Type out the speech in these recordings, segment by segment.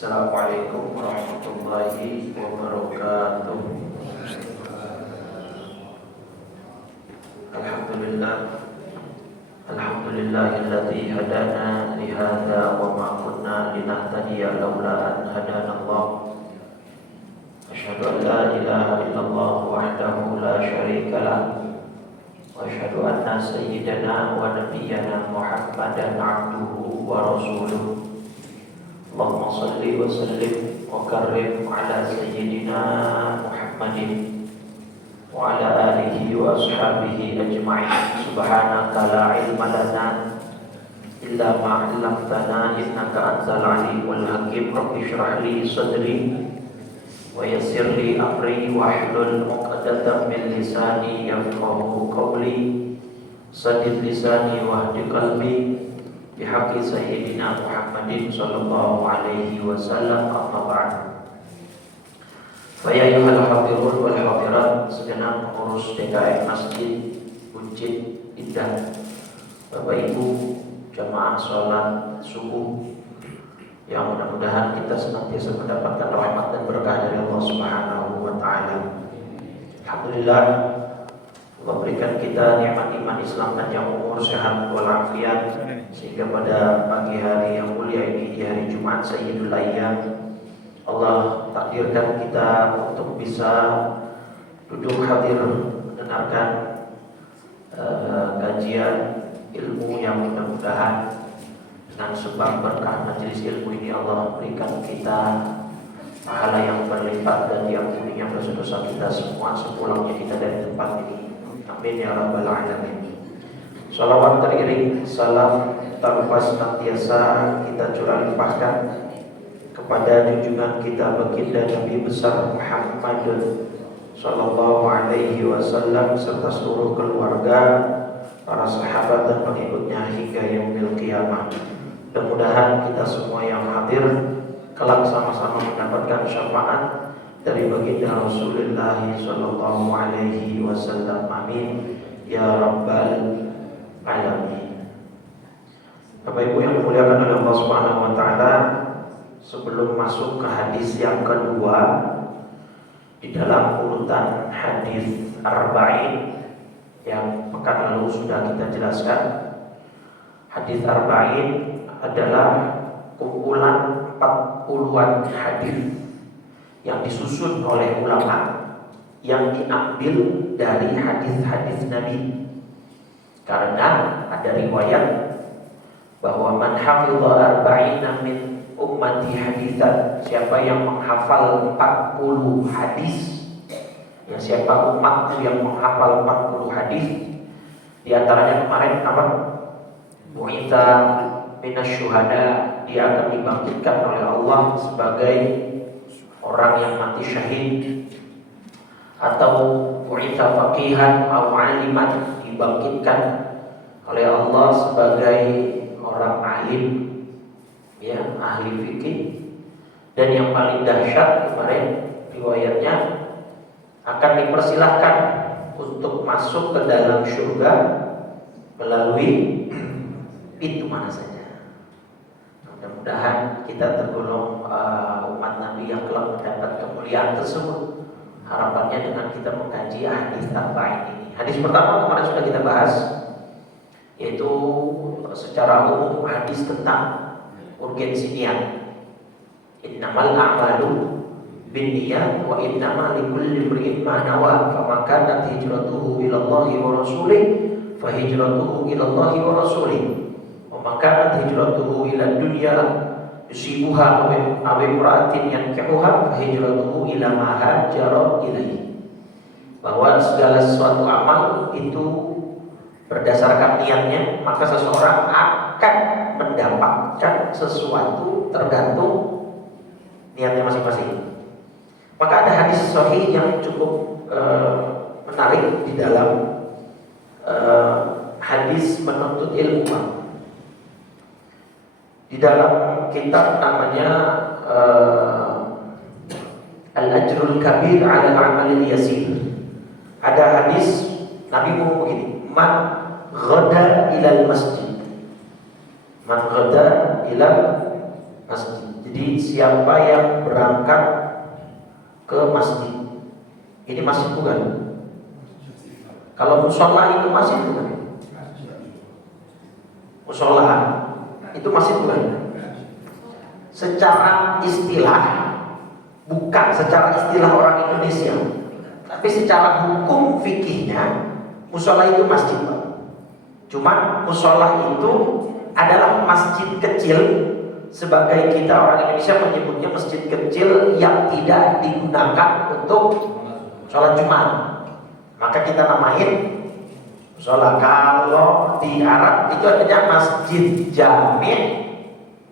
Assalamualaikum warahmatullahi wabarakatuh. Alhamdulillah, alhamdulillahilladzi hadana li hadza wa ma kunna linahtadiya laula an hadana Allah. Asyhadu an la ilaha illallah wahdahu la syarika lah wa asyhadu anna sayyidana wa nabiyyana Muhammadan abduhu wa rasuluh. Allahumma salli wa sallim wa karrim ala sayyidina Muhammadin wa ala alihi wa ashabihi ajma'in. Subhanaka la ilma lana illa ma 'allamtana innaka antal alimul hakim. Rabbi shrah li sadri wa yassir li amri wahlul 'uqdatam min lisani yafqahu qawli. Saddid lisani wahdi qalbi bihaqqi sayyidina Muhammadin sallallahu alaihi wasallam. Amma ba'd. Fa ya ayyuhal hadirun wal hadirat, segenap pengurus DKM Masjid Buncit Indah, Bapak Ibu jamaah salat subuh, yang mudah-mudahan kita senantiasa mendapatkan rahmat dan berkah dari Allah Subhanahu wa taala. Alhamdulillah, Allah berikan kita nikmat iman Islam, panjang umur, sehat walafiat, sehingga pada pagi hari yang mulia ini, di hari Jumat Sayyidul Ayyam, Allah takdirkan kita untuk bisa duduk hadir mendengarkan kajian ilmu yang mudah-mudahan dengan sebab berkah majelis ilmu ini Allah berikan kita pahala yang berlipat dan diampuninya dosa-dosa kita semua sepulangnya kita dari tempat ini. Amin ya rabbal alamin. Salawat teriring salam tak lupa senantiasa kita curah limpahkan kepada junjungan kita baginda Nabi besar Muhammad sallallahu alaihi wasallam serta seluruh keluarga, para sahabat dan pengikutnya hingga yaumil qiyamah. Mudah-mudahan kita semua yang hadir kelak sama-sama mendapatkan syafaat dari baginda Rasulullah sallallahu alaihi wasallam. Amin ya rabbal alamin. Bapak Ibu yang dimuliakan oleh Allah Subhanahu wa taala, sebelum masuk ke hadis yang kedua di dalam urutan hadis arba'in yang pekan lalu sudah kita jelaskan, hadis arba'in adalah kumpulan 40-an hadis yang disusun oleh ulama yang diambil dari hadis-hadis Nabi. Karena ada riwayat bahwa man hafidha arba'ina min ummati haditsan, siapa yang menghafal 40 hadis, ya siapa umatku yang menghafal 40 hadis, di antaranya kemarin apa? Bu'itsa minasyuhada, dia akan dibangkitkan oleh Allah sebagai orang yang mati syahid, atau bu'itsa faqihan aw 'aliman, dibangkitkan oleh Allah sebagai orang alim, ya, ahli fikih. Dan yang paling dahsyat kemarin riwayatnya akan dipersilahkan untuk masuk ke dalam surga melalui pintu mana saja. Mudah-mudahan kita tergolong umat Nabi yang kelak mendapat kemuliaan tersebut. Harapannya dengan kita mengkaji hadis arba'in ini. Hadis pertama kemarin sudah kita bahas, yaitu secara umum hadis tentang urgensi niat. Innamal a'malu binniyat wa innama likulli imri'in ma nawa, faman kanat hijratuhu ila Allahi wa rasulih fa hijratuhu ila Allahi wa rasulih, wa man kanat hijratuhu ila dunya yusibuha aw imra'atin yankihuha fa hijratuhu ila ma hajara ilaihi. Bahwa segala sesuatu amal itu berdasarkan niatnya, maka seseorang akan mendapatkan sesuatu tergantung niatnya masing-masing. Maka ada hadis sahih yang cukup menarik di dalam hadis menuntut ilmu. Di dalam kitab namanya Al-Ajrul Kabir 'ala al-'amalil yasir, ada hadis Nabi ngomong begini, man ghada ilal masjid, man ghada ilal masjid. Jadi siapa yang berangkat ke masjid, ini masjid bukan? Kalau musola itu masjid bukan? Musola itu masjid bukan? Secara istilah bukan, secara istilah orang Indonesia, tapi secara hukum fikihnya musola itu masjid. Cuman musola itu adalah masjid kecil, sebagai kita orang Indonesia menyebutnya masjid kecil yang tidak digunakan untuk sholat Jumat, maka kita namain musola. Kalau di Arab itu adanya masjid jami'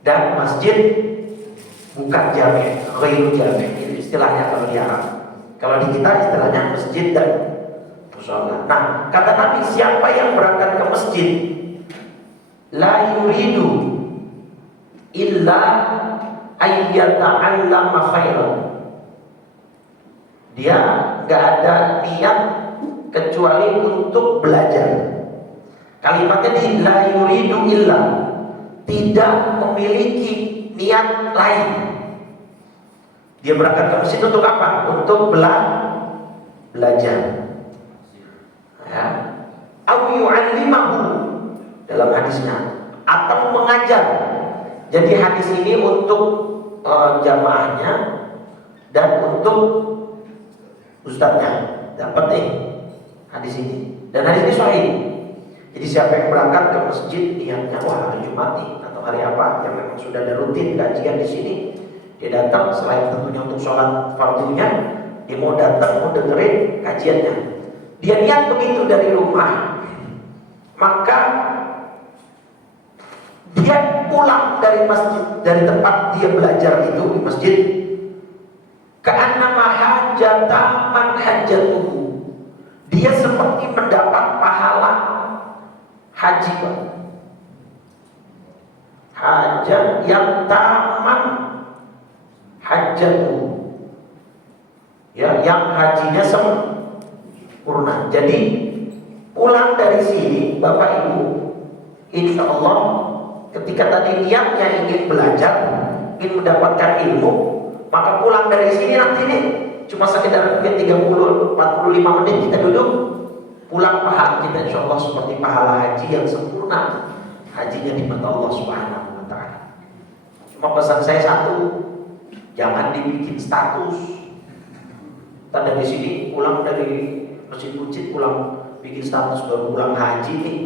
dan masjid bukan jami', ghairu jami', itu istilahnya kalau di Arab. Kalau di kita istilahnya masjid dan musola. Nah, kata Nabi, siapa yang berangkat ke masjid la yuridu illa ayyata'allama khairan, dia gak ada niat kecuali untuk belajar. Kalimatnya di la yuridu illa, tidak memiliki niat lain. Dia berangkat ke masjid untuk apa? Untuk belajar. Ya. Au yu'allimahu dalam hadisnya, atau mengajar. Jadi hadis ini untuk jamaahnya dan untuk ustadznya. Dapat nih hadis ini. Dan hadis ini sahih. Jadi siapa yang berangkat ke masjid niatnya wah hari Jumat nih atau hari apa yang memang sudah ada rutin kajian di sini, dia datang selain tentunya untuk sholat fardunya, dia mau datang mau dengerin kajiannya. Dia niat begitu dari rumah, maka dia pulang dari masjid, dari tempat dia belajar itu di masjid, ka'annama hajjata man hajjatuhu, dia seperti mendapat pahala haji, hajat yang taman hajjatuhu, ya, yang hajinya sempurna. Jadi pulang dari sini Bapak Ibu, insya Allah ketika tadi niatnya ingin belajar, ingin mendapatkan ilmu, maka pulang dari sini nanti nih cuma sekedar mungkin 30-45 menit kita duduk, pulang pahala kita insya Allah seperti pahala haji yang sempurna, hajinya di mata Allah Subhanahu wa ta'ala. Cuma pesan saya satu, jangan dibikin status. Kita dari sini pulang dari masjid-masjid, pulang bikin status baru pulang haji nih,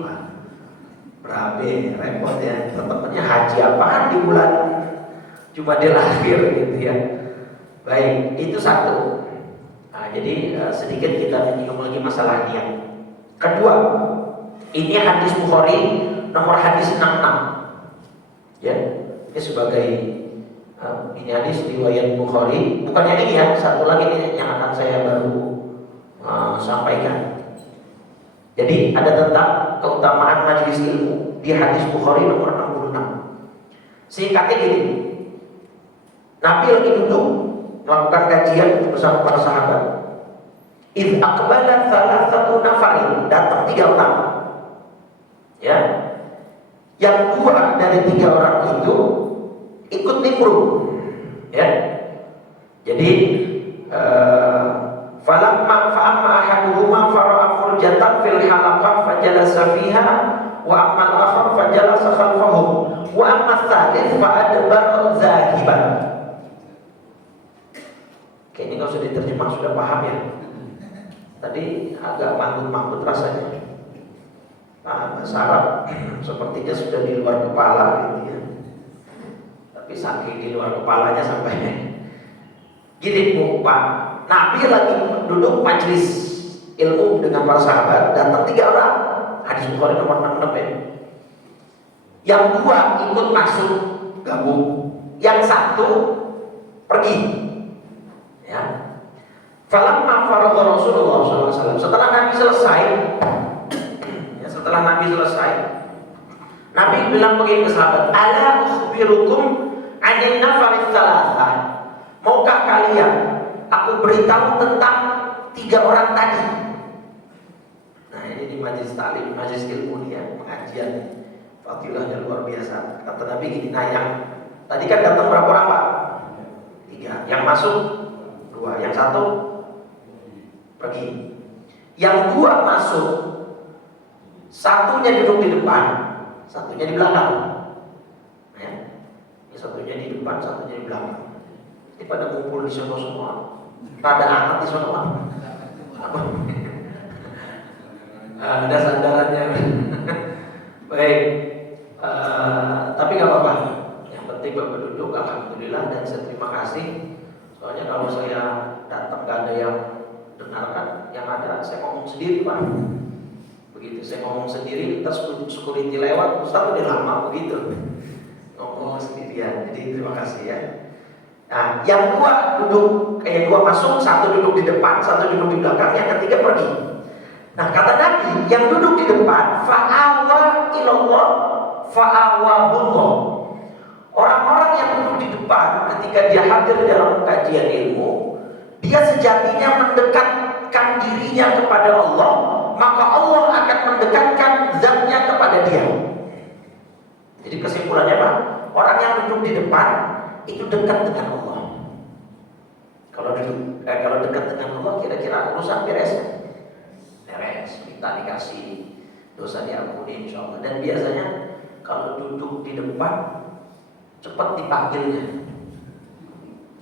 berapa repot ya. Teman-temannya haji apaan di bulan Jumadil Akhir gitu ya. Baik, itu satu. Nah, jadi sedikit kita menyinggung lagi masalah niat. Kedua, ini hadis Bukhari nomor hadis 66. Ya, ini sebagai ini hadis riwayat Bukhari. Bukannya ini ya, satu lagi nih yang akan saya baru sampaikan. Jadi ada tentang keutamaan majelis ilmu di hadis Bukhari nomor 66. Singkatnya gini, Nabi lagi duduk melakukan kajian bersama para sahabat. Idh aqbala thalathatu nafarin, datang 3 orang. Ya, yang 2 dari 3 orang itu ikut nimbrung. Ya, jadi falamma fa'amma ahaduhuma fara'a furjatan fil halaqah fajalasa fiha wa amma al-akhar fajalasa khalfahum wa amma ats-tsalits fa'adbara zahiban. Kayaknya kalau sudah diterjemah sudah paham ya. Tadi agak manggut-manggut rasanya. Bahasa Arab sepertinya sudah di luar kepala gitu ya. Tapi saking di luar kepalanya sampai gini Bu, Pak. Nabi lagi duduk majelis ilmu dengan para sahabat, datang 3 orang. Hadis Bukhari nomor 66 ya. Yang 2 ikut masuk gabung, yang 1 pergi. Ya. Falamma faragha Rasulullah SAW, setelah Nabi selesai, ya, Nabi bilang begini ke sahabat, ala ukhbirukum anin nafaris tsalatsa, maukah kalian aku beritahu tentang 3 orang tadi. Nah ini di majelis taklim, majelis ilmu ya, pengajian, fadilahnya luar biasa. Kata Nabi gini, nah yang Tadi kan datang berapa orang Pak? 3. Yang masuk 2, yang 1 pergi. Yang 2 masuk, satunya duduk di depan, satunya di belakang. Ya. Satunya di depan, satunya di belakang. Ini pada kumpul di sana semua. Pada angkat di sana Pak. Apa? Ada sandarannya. Baik. Tapi nggak apa-apa. Yang penting Bapak duduk, alhamdulillah, dan saya terima kasih. Soalnya kalau saya datang gak ada yang dengarkan, yang ada saya ngomong sendiri Pak. Begitu saya ngomong sendiri, terus security lewat, Ustaz udah lama begitu ngomong sendirian. Jadi terima kasih ya. Nah, yang 2 duduk, yang 2 masuk, 1 duduk di depan, 1 duduk di belakang, yang 3 pergi. Nah, kata Nabi, yang duduk di depan, fa'awa ilallah, fa'awahullah. Orang-orang yang duduk di depan ketika dia hadir dalam kajian ilmu, dia sejatinya mendekatkan dirinya kepada Allah, maka Allah akan mendekatkan zatnya kepada dia. Jadi kesimpulannya Pak, orang yang duduk di depan itu dekat dengan Allah. Kalau dekat dengan Allah, kira-kira urusan beres? Beres, minta dikasih, dosa diampuni insya Allah. Dan biasanya kalau duduk di depan cepat dipanggilnya.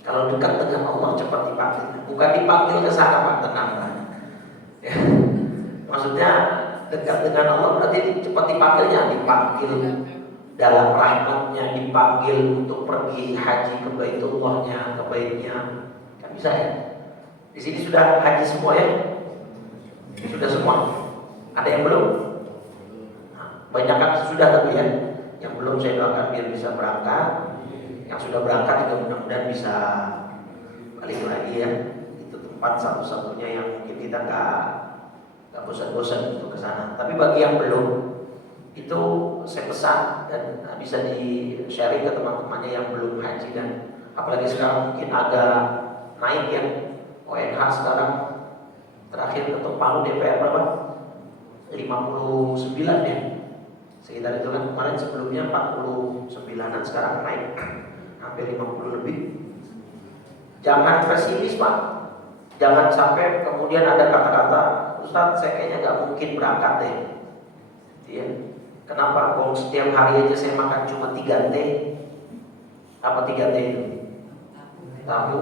Kalau dekat dengan Allah cepat dipanggilnya. Bukan dipanggil ke sana Pak, tenang Pak. Ya. Maksudnya dekat dengan Allah berarti cepat dipanggilnya, dipanggil dalam rahmatnya, dipanggil untuk pergi haji ke Baitullahnya, ke baitnya. Kan bisa ya? Di sini sudah haji semua ya? Sudah semua? Ada yang belum? Nah, banyak kan sudah tapi ya. Yang belum saya doakan biar bisa berangkat. Yang sudah berangkat juga mudah-mudahan bisa balik lagi ya. Itu tempat satu-satunya yang mungkin kita nggak bosan-bosan untuk ke sana. Tapi bagi yang belum, itu saya pesan dan bisa di-sharing ke teman-temannya yang belum haji, dan apalagi sekarang mungkin agak naik ya. ONH sekarang terakhir ketuk palu DPR berapa? 59 ya. Sekitar itu kan, kemarin sebelumnya 49-an, sekarang naik hampir 50 lebih. Jangan pesimis Pak. Jangan sampai kemudian ada kata-kata, Ustaz saya kayaknya nggak mungkin berangkat deh. Ya. Kenapa? Kalau setiap hari aja saya makan cuma 3 T. Apa 3 T itu? Tahu,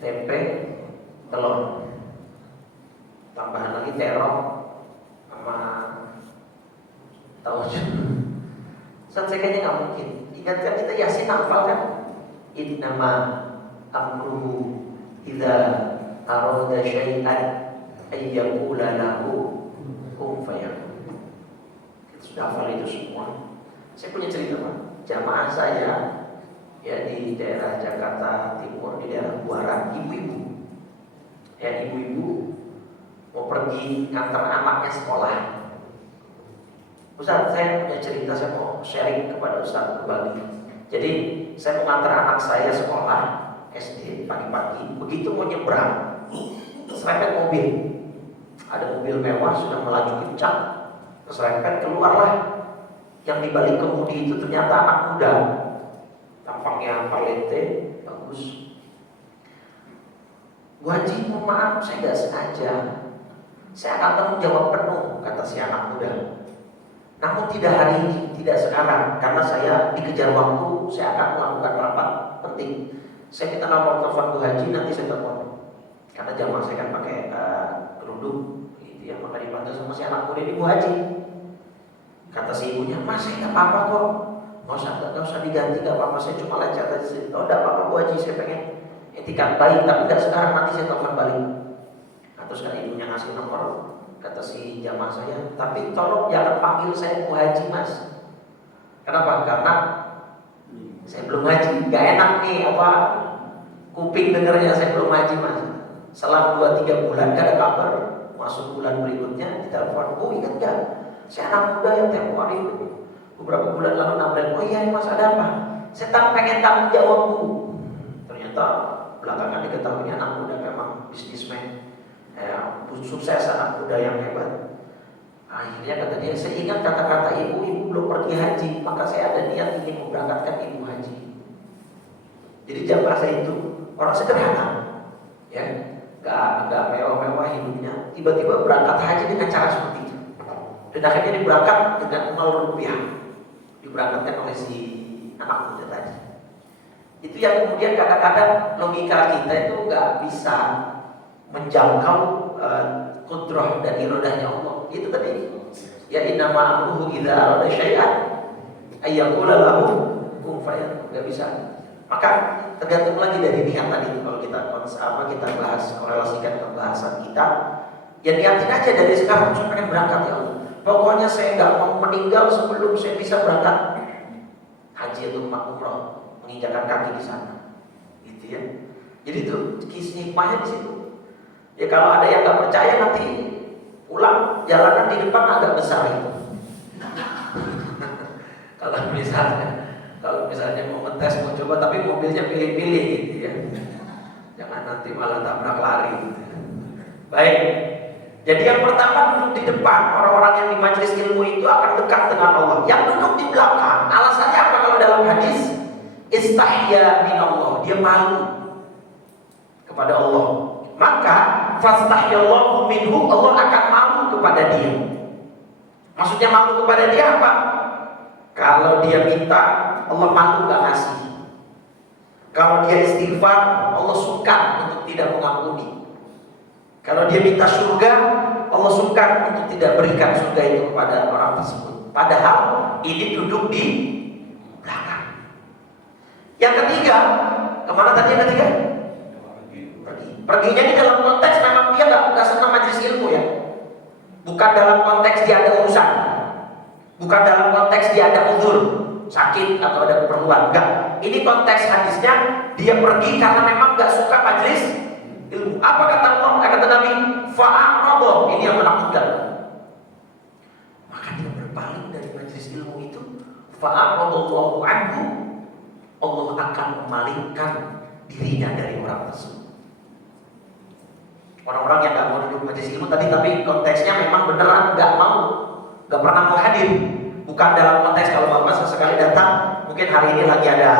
tempe, telur. Tambahan lagi terong sama tahu. Ustaz saya kayaknya nggak mungkin. Ingatkan kita Yasin hafal kan? Innama amruhu idza arada syai'an ayyaqula lahu kun fayakun. Kita sudah hafal itu semua. Saya punya cerita Pak. Jamaah saya ya di daerah Jakarta Timur, di daerah Buaran, ibu-ibu. Ya ibu-ibu mau pergi ngantar anaknya sekolah. Ustaz, saya punya cerita, saya mau sharing kepada Ustaz berbagi. Jadi saya mau ngantar anak saya sekolah SD pagi-pagi. Begitu mau nyebrang, serempet mobil. Ada mobil mewah sudah melaju kencang, serempet, keluarlah. Yang di balik kemudi itu ternyata anak muda, tampangnya parlente, bagus. Bu Haji, mohon maaf, saya nggak sengaja. Saya akan tanggung jawab penuh, kata si anak muda. Namun tidak hari ini, tidak sekarang, karena saya dikejar waktu, saya akan melakukan rapat penting. Saya minta nomor telepon Bu Haji, nanti saya telepon. Karena jamaah saya kan pakai kerudung, gitu ya, maka dipanggil sama si anak muda ini, Bu Haji. Kata si ibunya, Mas saya nggak apa-apa kok, nggak usah diganti, nggak apa-apa, saya cuma lecet aja. Oh nggak apa-apa Bu Haji, saya pengen etikat baik, tapi nggak sekarang, nanti saya telepon balik. Nah, terus kan ibunya ngasih nomor. Kata si jamaah saya, tapi tolong jangan panggil saya Bu Haji Mas. Kenapa? Karena saya belum haji, gak enak nih apa kuping dengernya saya belum haji Mas. Selang 2-3 bulan gak ada kabar, masuk bulan berikutnya ditelepon, oh ingat gak? Saya anak muda yang tempoh hari itu beberapa bulan lalu nambah, oh iya Mas ada apa? Saya pengen tanggung jawab Bu. Ternyata belakangan diketahui anak muda memang bisnismen. Sukses, anak muda yang hebat. Akhirnya kata dia, saya ingat kata-kata ibu belum pergi haji, maka saya ada niat ingin memberangkatkan ibu haji. Jadi jamaah saya itu orang sederhana, ya, nggak mewah-mewah hidupnya. Tiba-tiba berangkat haji dengan cara seperti itu. Dan akhirnya diberangkat dengan 0 rupiah, diberangkatkan oleh si anak muda tadi. Itu yang kemudian kadang-kadang logika kita itu nggak bisa menjangkau kudrah dan iradahnya Allah. Itu tadi, ya innama amruhu idza arada syai'an ayyaqula lahu kun fayakun. Nggak bisa. Maka tergantung lagi dari niat tadi. Kalau kita bahas, korelasikan pembahasan kita, ya niatin aja dari sekarang, saya pengen berangkat ya Allah. Pokoknya saya nggak mau meninggal sebelum saya bisa berangkat haji atau umrah, menginjakkan kaki di sana, gitu ya. Jadi itu kisah hikmahnya di situ. Ya kalau ada yang nggak percaya nanti pulang jalanan di depan agak besar itu. Kalau misalnya mau ngetes, mau coba, tapi mobilnya pilih-pilih gitu ya. Jangan nanti malah tabrak lari gitu. Baik. Jadi yang pertama duduk di depan, orang-orang yang di majelis ilmu itu akan dekat dengan Allah. Yang duduk di belakang, alasannya apa kalau dalam hadis? Istahya minallah, dia malu kepada Allah. Maka fastahyallahu minhu, Allah akan malu kepada dia. Maksudnya malu kepada dia apa? Kalau dia minta, Allah malu gak ngasih. Kalau dia istighfar, Allah sungkan untuk tidak mengampuni. Kalau dia minta surga, Allah sungkan untuk tidak berikan surga itu kepada orang tersebut. Padahal ini duduk di belakang. Yang ketiga, kemana tadi yang ketiga? Perginya ini dalam konteks memang dia nggak senang majelis ilmu ya. Bukan dalam konteks dia ada urusan. Bukan dalam konteks dia ada uzur, sakit atau ada keperluan. Enggak. Ini konteks hadisnya, dia pergi karena memang nggak suka majelis ilmu. Apa kata Allah? Kata Nabi, fa'a'rada. Ini yang menakutkan. Maka dia berpaling dari majelis ilmu itu. Fa'a'radallahu anhu. Allah akan memalingkan dirinya dari orang tersebut. Orang-orang yang nggak mau duduk majelis ilmu tadi, tapi konteksnya memang beneran nggak mau, nggak pernah mau hadir. Bukan dalam konteks kalau bapak sesekali datang, mungkin hari ini lagi ada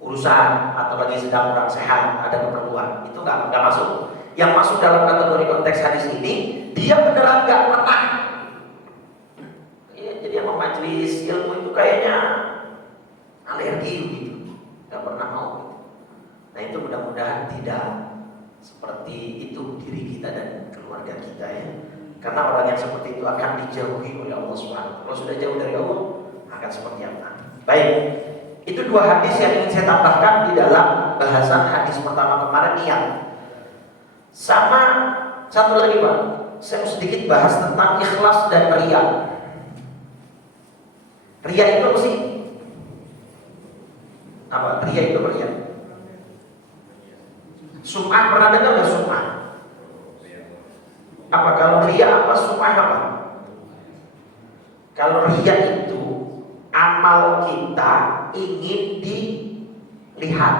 urusan atau lagi sedang kurang sehat, ada keperluan, itu nggak masuk. Yang masuk dalam kategori konteks hadis ini, dia beneran nggak pernah. Ya, jadi yang majelis ilmu itu kayaknya alergi gitu, nggak pernah mau. Nah itu mudah-mudahan tidak seperti itu diri kita dan keluarga kita ya. Karena orang yang seperti itu akan dijauhi oleh Allah SWT. Kalau sudah jauh dari Allah, akan seperti apa? Baik, itu dua hadis yang ingin saya tambahkan di dalam bahasan hadis pertama kemarin, niat. Sama satu lagi Pak, saya mau sedikit bahas tentang ikhlas dan riya. Riya itu apa sih? Apa? Riya itu apa riya? Sum'ah, pernah dengar nggak sum'ah? Apa kalau riya apa, sum'ah apa? Kalau riya itu amal kita ingin dilihat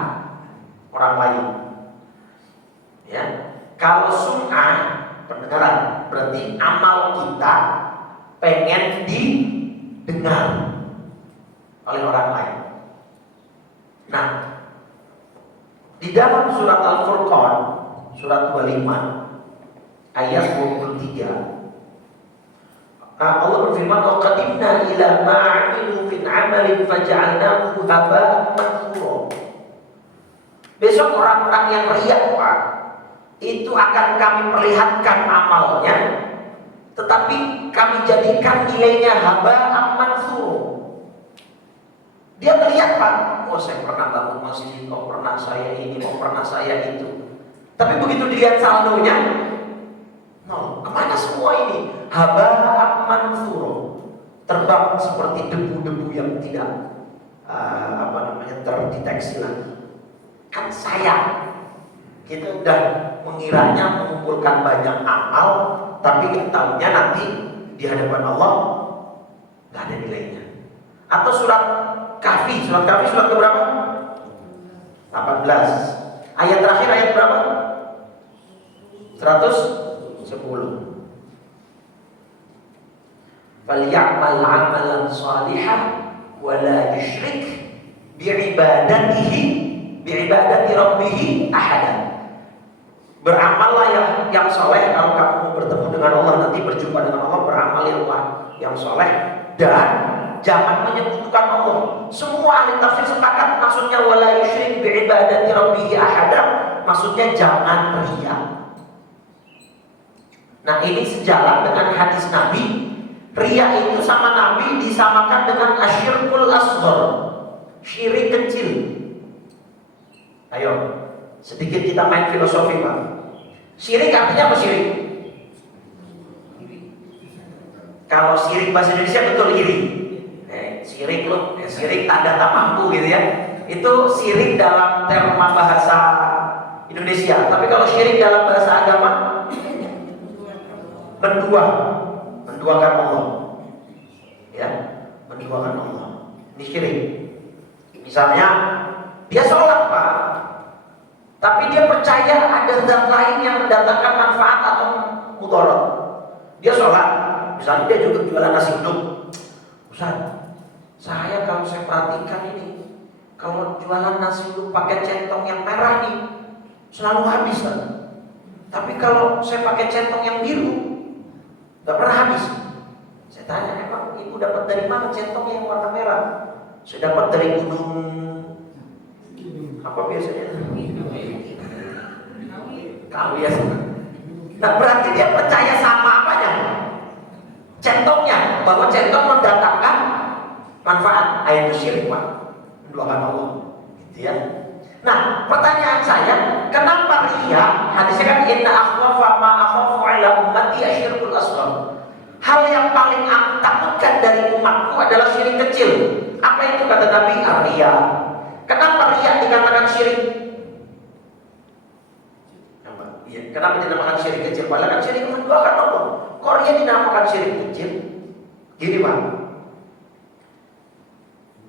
orang lain. Ya. Kalau sum'ah, pendengaran, berarti amal kita pengen didengar oleh orang lain. Nah, di dalam surat Al-Furqan, surat 25, ayat 23, Allah berfirman, "Wa qadimna ila ma 'amilu min 'amalin faj'alnahu haba'an manthura." Besok orang-orang yang riya, Pak, itu akan kami perlihatkan amalnya, tetapi kami jadikan nilainya haba'an manthura. Dia melihat, Pak, oh saya pernah bangun masjid, oh pernah saya ini, oh pernah saya itu. Tapi begitu dilihat saldonya, no, kemana semua ini? Haba'an manthura, terbang seperti debu-debu yang tidak terdeteksi lagi. Kan sayang, kita udah mengiranya mengumpulkan banyak amal, tapi tahunya nanti di hadapan Allah nggak ada nilainya. Atau surat Kahfi, surat berapa? 18. Ayat terakhir ayat berapa? 110. Falyamal 'amalan shalihan wa la yusyrik bi'ibadatihi bi'ibadati rabbihi ahadan. Beramallah yang soleh. Kalau kamu mau bertemu dengan Allah, nanti berjumpa dengan Allah, beramal yang soleh dan jangan menyekutukan Allah. Semua ahli tafsir sepakat maksudnya wala yusyrik bi'ibadati rabbihi ahadan, maksudnya jangan riya. Nah, ini sejalan dengan hadis Nabi. Riya itu sama Nabi disamakan dengan asyirkul asghar, syirik kecil. Ayo, sedikit kita main filosofi, Pak. Syirik artinya apa syirik? Kalau syirik bahasa Indonesia betul iri. Syirik loh, syirik tanda tak mampu gitu ya. Itu syirik dalam terma bahasa Indonesia. Tapi kalau syirik dalam bahasa agama, menduakan Allah. Ya, menduakan Allah. Ini syirik. Misalnya dia sholat, Pak, tapi dia percaya ada zat lain yang mendatangkan manfaat atau mudarat. Dia sholat, misalnya dia juga jualan nasi uduk. Ustaz, saya kalau saya perhatikan ini, kalau jualan nasi uduk pakai centong yang merah nih, selalu habis, kan? Tapi kalau saya pakai centong yang biru, gak pernah habis. Saya tanya, emang ibu dapat dari mana centong yang warna merah? Saya dapat dari gunung apa biasanya? Kawi ya. Nah, berarti dia percaya sama apanya? Centongnya, bahwa centong mendatangkan manfaat. Ayat itu syirik, Pak. Menduakan Allah, gitu ya. Nah, pertanyaan saya, kenapa riya? Hadisnya kan inna akhwafa ma akhafu ala ummati asyirkul asghar. Hal yang paling aku takutkan dari umatku adalah syirik kecil. Apa itu kata Nabi? Riya. Kenapa riya dikatakan syirik? Ya, kenapa dinamakan syirik kecil? Padahal kan syirik menduakan Allah. Kok riya dinamakan syirik kecil? Gini, Pak.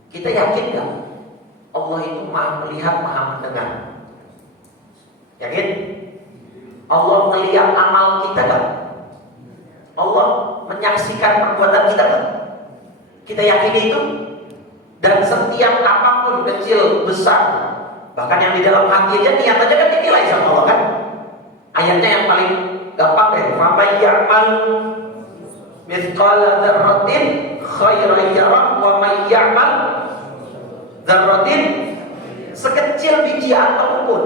Kita yakin gak? Allah itu maha melihat, maha mendengar. Yakin? Allah melihat amal kita kan? Allah menyaksikan perbuatan kita kan? Kita yakin itu? Dan setiap apapun, kecil, besar, bahkan yang di dalam hati aja, niat aja kan dinilai sama Allah kan? Ayatnya yang paling gampang deh, faman ya'mal mithqala dzarratin khairan yarah wa may ya'mal dzarratin, sekecil biji atom pun,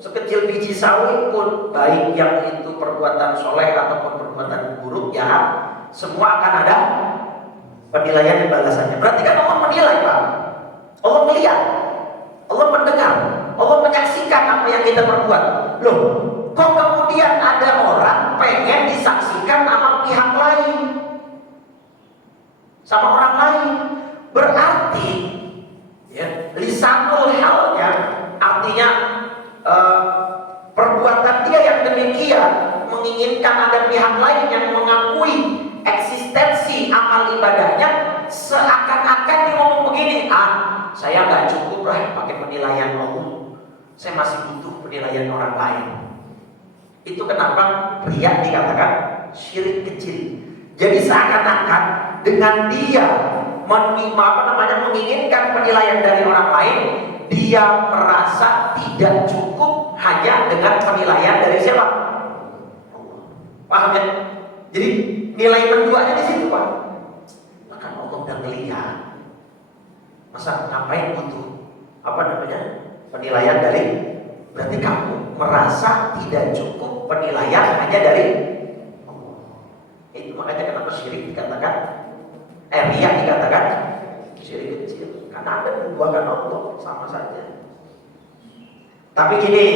sekecil biji sawi pun, baik yang itu perbuatan soleh ataupun perbuatan buruk, ya semua akan ada penilaian dan balasannya. Berarti kan Allah menilai, Pak. Allah melihat, Allah mendengar, Allah menyaksikan apa yang kita perbuat. Loh, kok kemudian ada orang pengen disaksikan sama pihak lain, sama orang lain? Berarti ya, lisanul halnya artinya perbuatan dia yang demikian menginginkan ada pihak lain yang mengakui eksistensi amal ibadahnya, seakan-akan dia ngomong begini, saya nggak cukup lah pakai penilaian Allah, saya masih butuh penilaian orang lain. Itu kenapa riya dikatakan syirik kecil. Jadi seakan-akan dengan dia menginginkan penilaian dari orang lain, dia merasa tidak cukup hanya dengan penilaian dari siapa? Paham ya? Jadi nilai menduanya di situ, Pak. Maka Allah udah ngelihat. Masa ngapain butuh penilaian dari? Berarti kamu merasa tidak cukup penilaian hanya dari Allah. Itu makanya kenapa syirik dikatakan riya dikatakan syirik kecil, karena ada menduakan Allah sama saja. Tapi gini,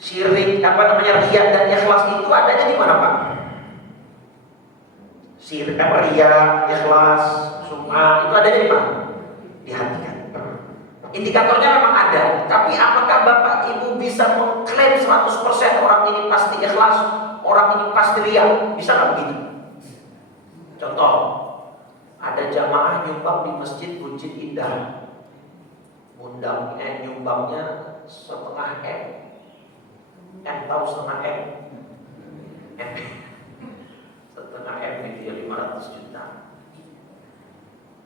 syirik riya dan ikhlas itu adanya di mana, Pak? Syirik riya, ikhlas, sum'ah itu adanya di mana? Di hati kan. Indikatornya memang ada, tapi apakah Bapak Ibu bisa mengklaim 100% orang ini pasti ikhlas, orang ini pasti riya? Bisa nggak begitu? Contoh, ada jamaah nyumbang di masjid Bukit Indah, nyumbangnya 0,5 M. M tahu 0,5 M? M 0,5 M itu ya 500 juta.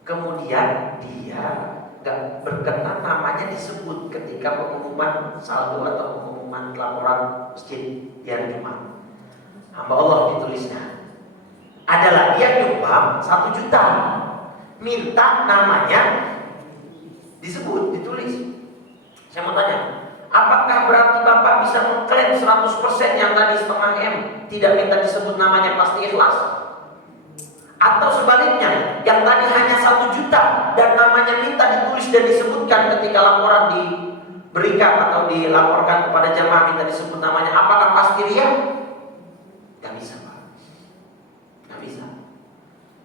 Kemudian dia nggak berkenan namanya disebut ketika ketika pengumuman saldo atau pengumuman laporan masjid di hari Jumat. Hamba Allah ditulisnya. Ada lagi yang nyumbang 1 juta, minta namanya disebut, ditulis. Saya mau tanya, apakah berarti Bapak bisa mengklaim 100% yang tadi setengah M tidak minta disebut namanya pasti ikhlas? Atau sebaliknya, yang tadi hanya 1 juta dan namanya minta ditulis dan disebutkan ketika laporan diberikan atau dilaporkan kepada jamaah minta disebut namanya, apakah pasti ria? Gak bisa Pak, gak bisa.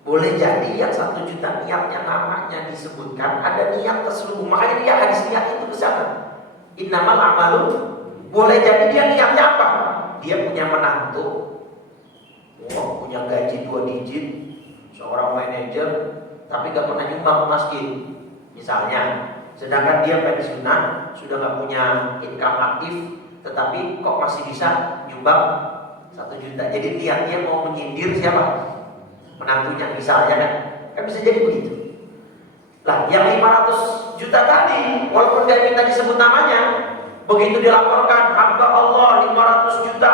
Boleh jadi yang 1 juta niatnya namanya disebutkan, ada niat terselubung. Makanya dia hadis niat itu kesana. Innamal a'malu. Boleh jadi dia niatnya apa? Dia punya menantu, punya gaji 2 digit, seorang manajer, tapi gak pernah nyumbang ke masjid misalnya. Sedangkan dia pensiunan, sudah gak punya income aktif, tetapi kok masih bisa nyumbang 1 juta. Jadi niatnya mau menyindir siapa? Menantunya misalnya kan bisa jadi begitu. Lah yang 500 juta tadi, walaupun dia minta disebut namanya, begitu dilaporkan hamba Allah 500 juta,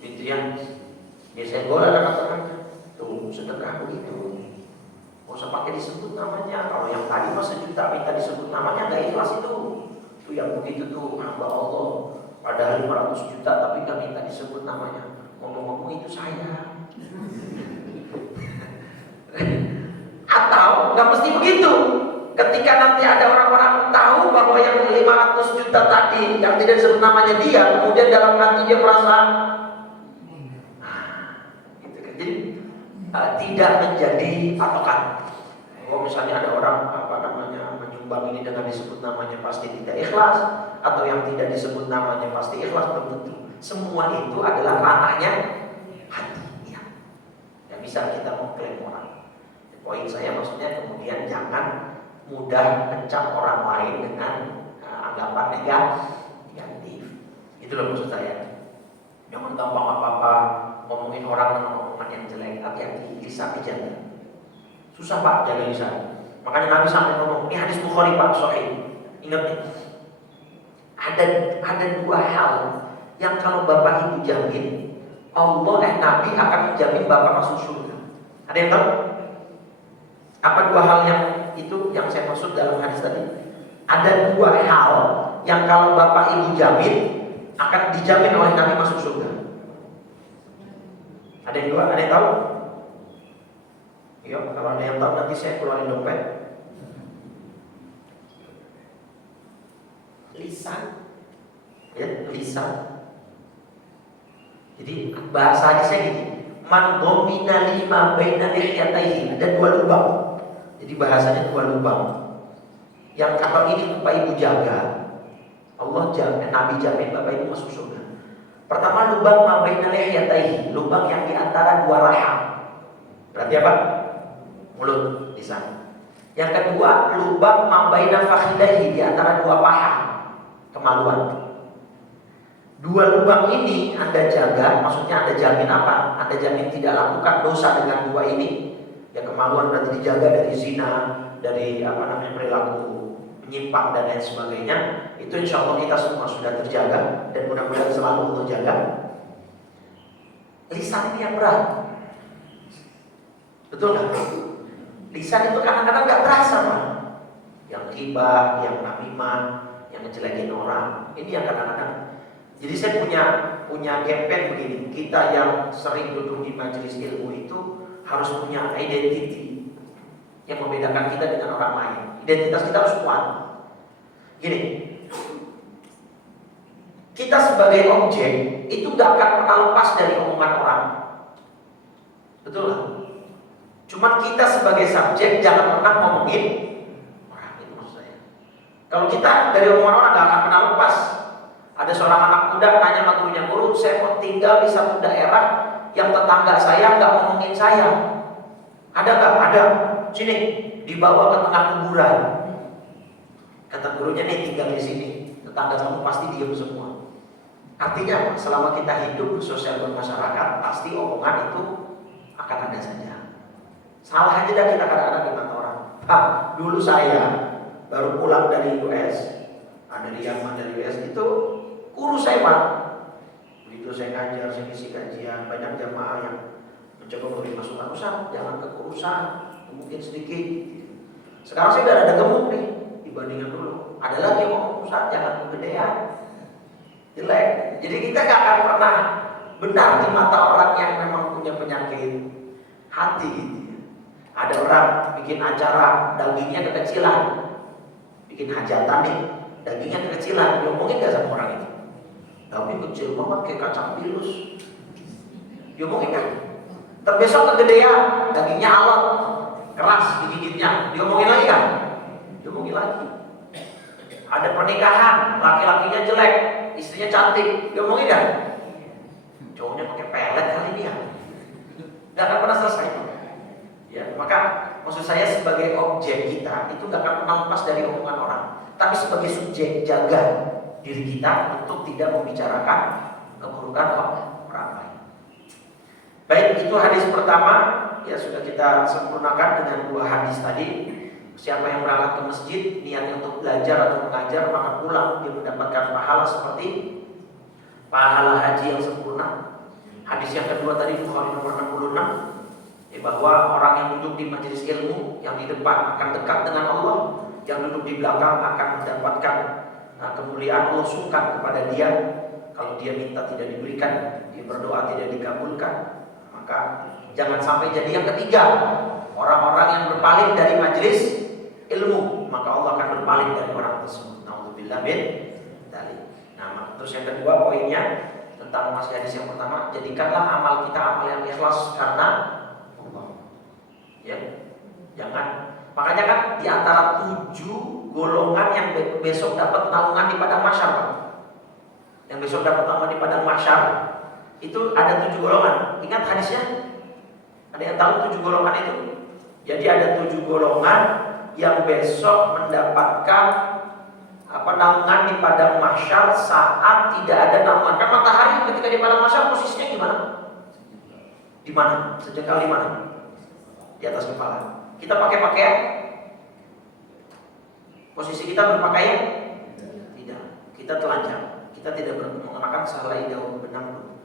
itu yang senggol ada kata-kata tuh sedekah begitu, nggak usah pakai disebut namanya. Kalau yang tadi mah 1 juta minta disebut namanya nggak ikhlas itu yang begitu tuh hamba Allah padahal 500 juta tapi nggak minta disebut namanya. Ngomong-ngomong itu saya. Atau nggak mesti begitu. Ketika nanti ada orang-orang tahu bahwa yang 500 juta tadi yang tidak disebut namanya dia, kemudian dalam hati dia merasa gitu kan. Jadi tidak menjadi patokan. Kalau misalnya ada orang menyumbang ini dengan disebut namanya pasti tidak ikhlas, atau yang tidak disebut namanya pasti ikhlas, belum tentu. Semua itu adalah ranahnya hati. Ya bisa kita mengklaim orang. Poin saya maksudnya kemudian jangan mudah mencap orang lain dengan anggapan negatif. Itu loh maksud saya. Jangan gampang apa-apa ngomongin orang dengan omongan yang jelek. Hati-hati, lisan dijaga. Susah Pak jaga lisan. Makanya Nabi sampai ngomong, ini hadis Bukhari Pak, sahih. Ingat nih. Ada 2 hal yang kalau Bapak Ibu jamin, Nabi akan menjamin Bapak masuk surga. Ada yang tahu? Apa 2 hal yang itu yang saya maksud dalam hadis tadi? Ada 2 hal yang kalau Bapak Ibu jamin akan dijamin oleh Nabi masuk surga. Ada yang 2? Ada yang tahu? Yuk, kalau ada yang tahu nanti saya keluarin dompet. Lisan. Ya, lisan. Jadi bahasa hadisnya gini, man domina lima baina lihyataihi, ada 2 lubang. Jadi bahasanya 2 lubang. Yang kalau ini Bapak Ibu jaga, Allah jamin, Nabi jamin Bapak Ibu masuk surga. Pertama lubang ma baina lihyataihi, lubang yang di antara 2 rahang. Berarti apa? Mulut, lisan. Yang kedua lubang ma baina fakhidaihi, di antara 2 paha, kemaluan. 2 lubang ini Anda jaga, maksudnya Anda jamin apa? Anda jamin tidak lakukan dosa dengan 2 ini. Ya kemaluan berarti dijaga dari zina, dari perilaku menyimpang dan lain sebagainya. Itu insya Allah kita semua sudah terjaga dan mudah-mudahan selalu Allah jaga. Lisan ini yang berat, betul nggak? Lisan itu kadang-kadang nggak terasa Pak. Yang ghibah, yang namimah, yang ngejelekin orang, ini yang kadang-kadang. Jadi saya punya campaign begini. Kita yang sering duduk di majelis ilmu itu harus punya identity yang membedakan kita dengan orang lain. Identitas kita harus kuat. Gini, kita sebagai objek itu gak akan pernah lepas dari omongan orang. Betul gak? Cuman kita sebagai subjek jangan pernah ngomongin orang, itu maksud saya. Kalau kita dari omongan orang gak akan pernah lepas. Ada seorang anak muda tanya sama gurunya, guru saya mau tinggal di satu daerah yang tetangga saya nggak ngomongin saya. Ada nggak? Ada. Sini, dibawa ke tengah kuburan. Kata gurunya, nih tinggal di sini, tetangga kamu pasti diam semua. Artinya selama kita hidup sosial bermasyarakat, pasti omongan itu akan ada saja. Salah aja dah kita kadang-kadang di mata orang. Dulu saya baru pulang dari US, dari Yaman, dari US itu kurus saya Pak. Begitu saya ngajar, saya ngisi kajian, banyak jamaah yang mencoba memberi masukan, Ustaz jangan kekurusan, mungkin sedikit. Sekarang saya udah ada gemuk nih dibandingkan dulu. Ada lagi yang ngomong, Ustaz jangan kegedean, jelek. Jadi kita gak akan pernah benar di mata orang yang memang punya penyakit hati gitu. Ada orang bikin acara dagingnya kekecilan, bikin hajatan nih, dagingnya kekecilan, diomongin gak sama orang itu? Tapi kecil banget kayak kacang pilus, diomongin kan? Terbesok kegedean, dagingnya alot, keras digigitnya, diomongin lagi kan? Diomongin lagi. Ada pernikahan, laki-lakinya jelek, istrinya cantik, diomongin kan? Cowoknya pakai pelet kali ini ya, nggak akan pernah selesai. Ya, maka maksud saya sebagai objek kita itu nggak akan pernah lepas dari omongan orang, tapi sebagai subjek jaga diri kita untuk tidak membicarakan keburukan orang lain. Baik, itu hadis pertama ya, sudah kita sempurnakan dengan 2 hadis tadi. Siapa yang berangkat ke masjid niatnya untuk belajar atau mengajar, maka pulang dia mendapatkan pahala seperti pahala haji yang sempurna. Hadis yang kedua tadi Bukhari nomor 66, bahwa orang yang duduk di majelis ilmu yang di depan akan dekat dengan Allah, yang duduk di belakang akan mendapatkan kemuliaan Allah sungkan kepada dia. Kalau dia minta tidak diberikan, dia berdoa tidak dikabulkan, maka jangan sampai jadi yang ketiga, orang-orang yang berpaling dari majelis ilmu, maka Allah akan berpaling dari orang tersebut. Nauzubillah min dzalik. Nah, terus yang kedua poinnya tentang masih hadis yang pertama, jadikanlah amal kita amal yang ikhlas karena Allah. Ya, jangan. Makanya kan di antara 7 golongan yang besok dapat naungan di padang mahsyar, Pak. Yang besok dapat naungan di padang mahsyar itu ada 7 golongan. Ingat hadisnya? Ada yang tahu 7 golongan itu? Jadi ada 7 golongan yang besok mendapatkan naungan di padang mahsyar saat tidak ada naungan. Kan matahari ketika di padang mahsyar posisinya gimana? Di mana? Sejengkal di mana? Di atas kepala. Kita pakai pakaian? Posisi kita berpakaian? Tidak. Kita telanjang. Kita tidak mengenakan sehelai daun benang.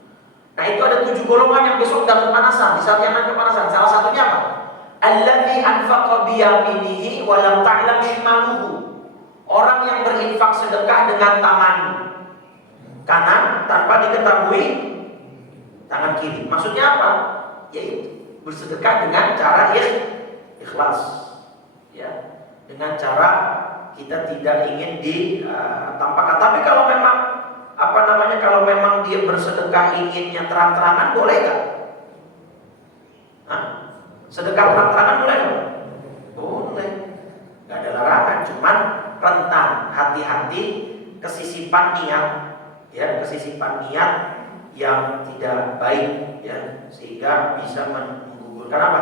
Nah, itu ada 7 golongan yang besok dalam kepanasan. Di saat yang nanti kepanasan, salah satunya apa? Allazi anfaqa biyaminihi wa lam ta'lam shimaluhu. Orang yang berinfak sedekah dengan tangan kanan tanpa diketahui tangan kiri. Maksudnya apa? Yaitu bersedekah dengan cara ikhlas, ya, dengan cara kita tidak ingin ditampakkan. Tapi kalau memang kalau memang dia bersedekah inginnya terang-terangan, boleh nggak? Sedekah terang-terangan boleh nggak? Boleh, nggak ada larangan. Cuman rentan, hati-hati kesisipan niat, ya, kesisipan niat yang tidak baik, ya, sehingga bisa menggugurkan apa?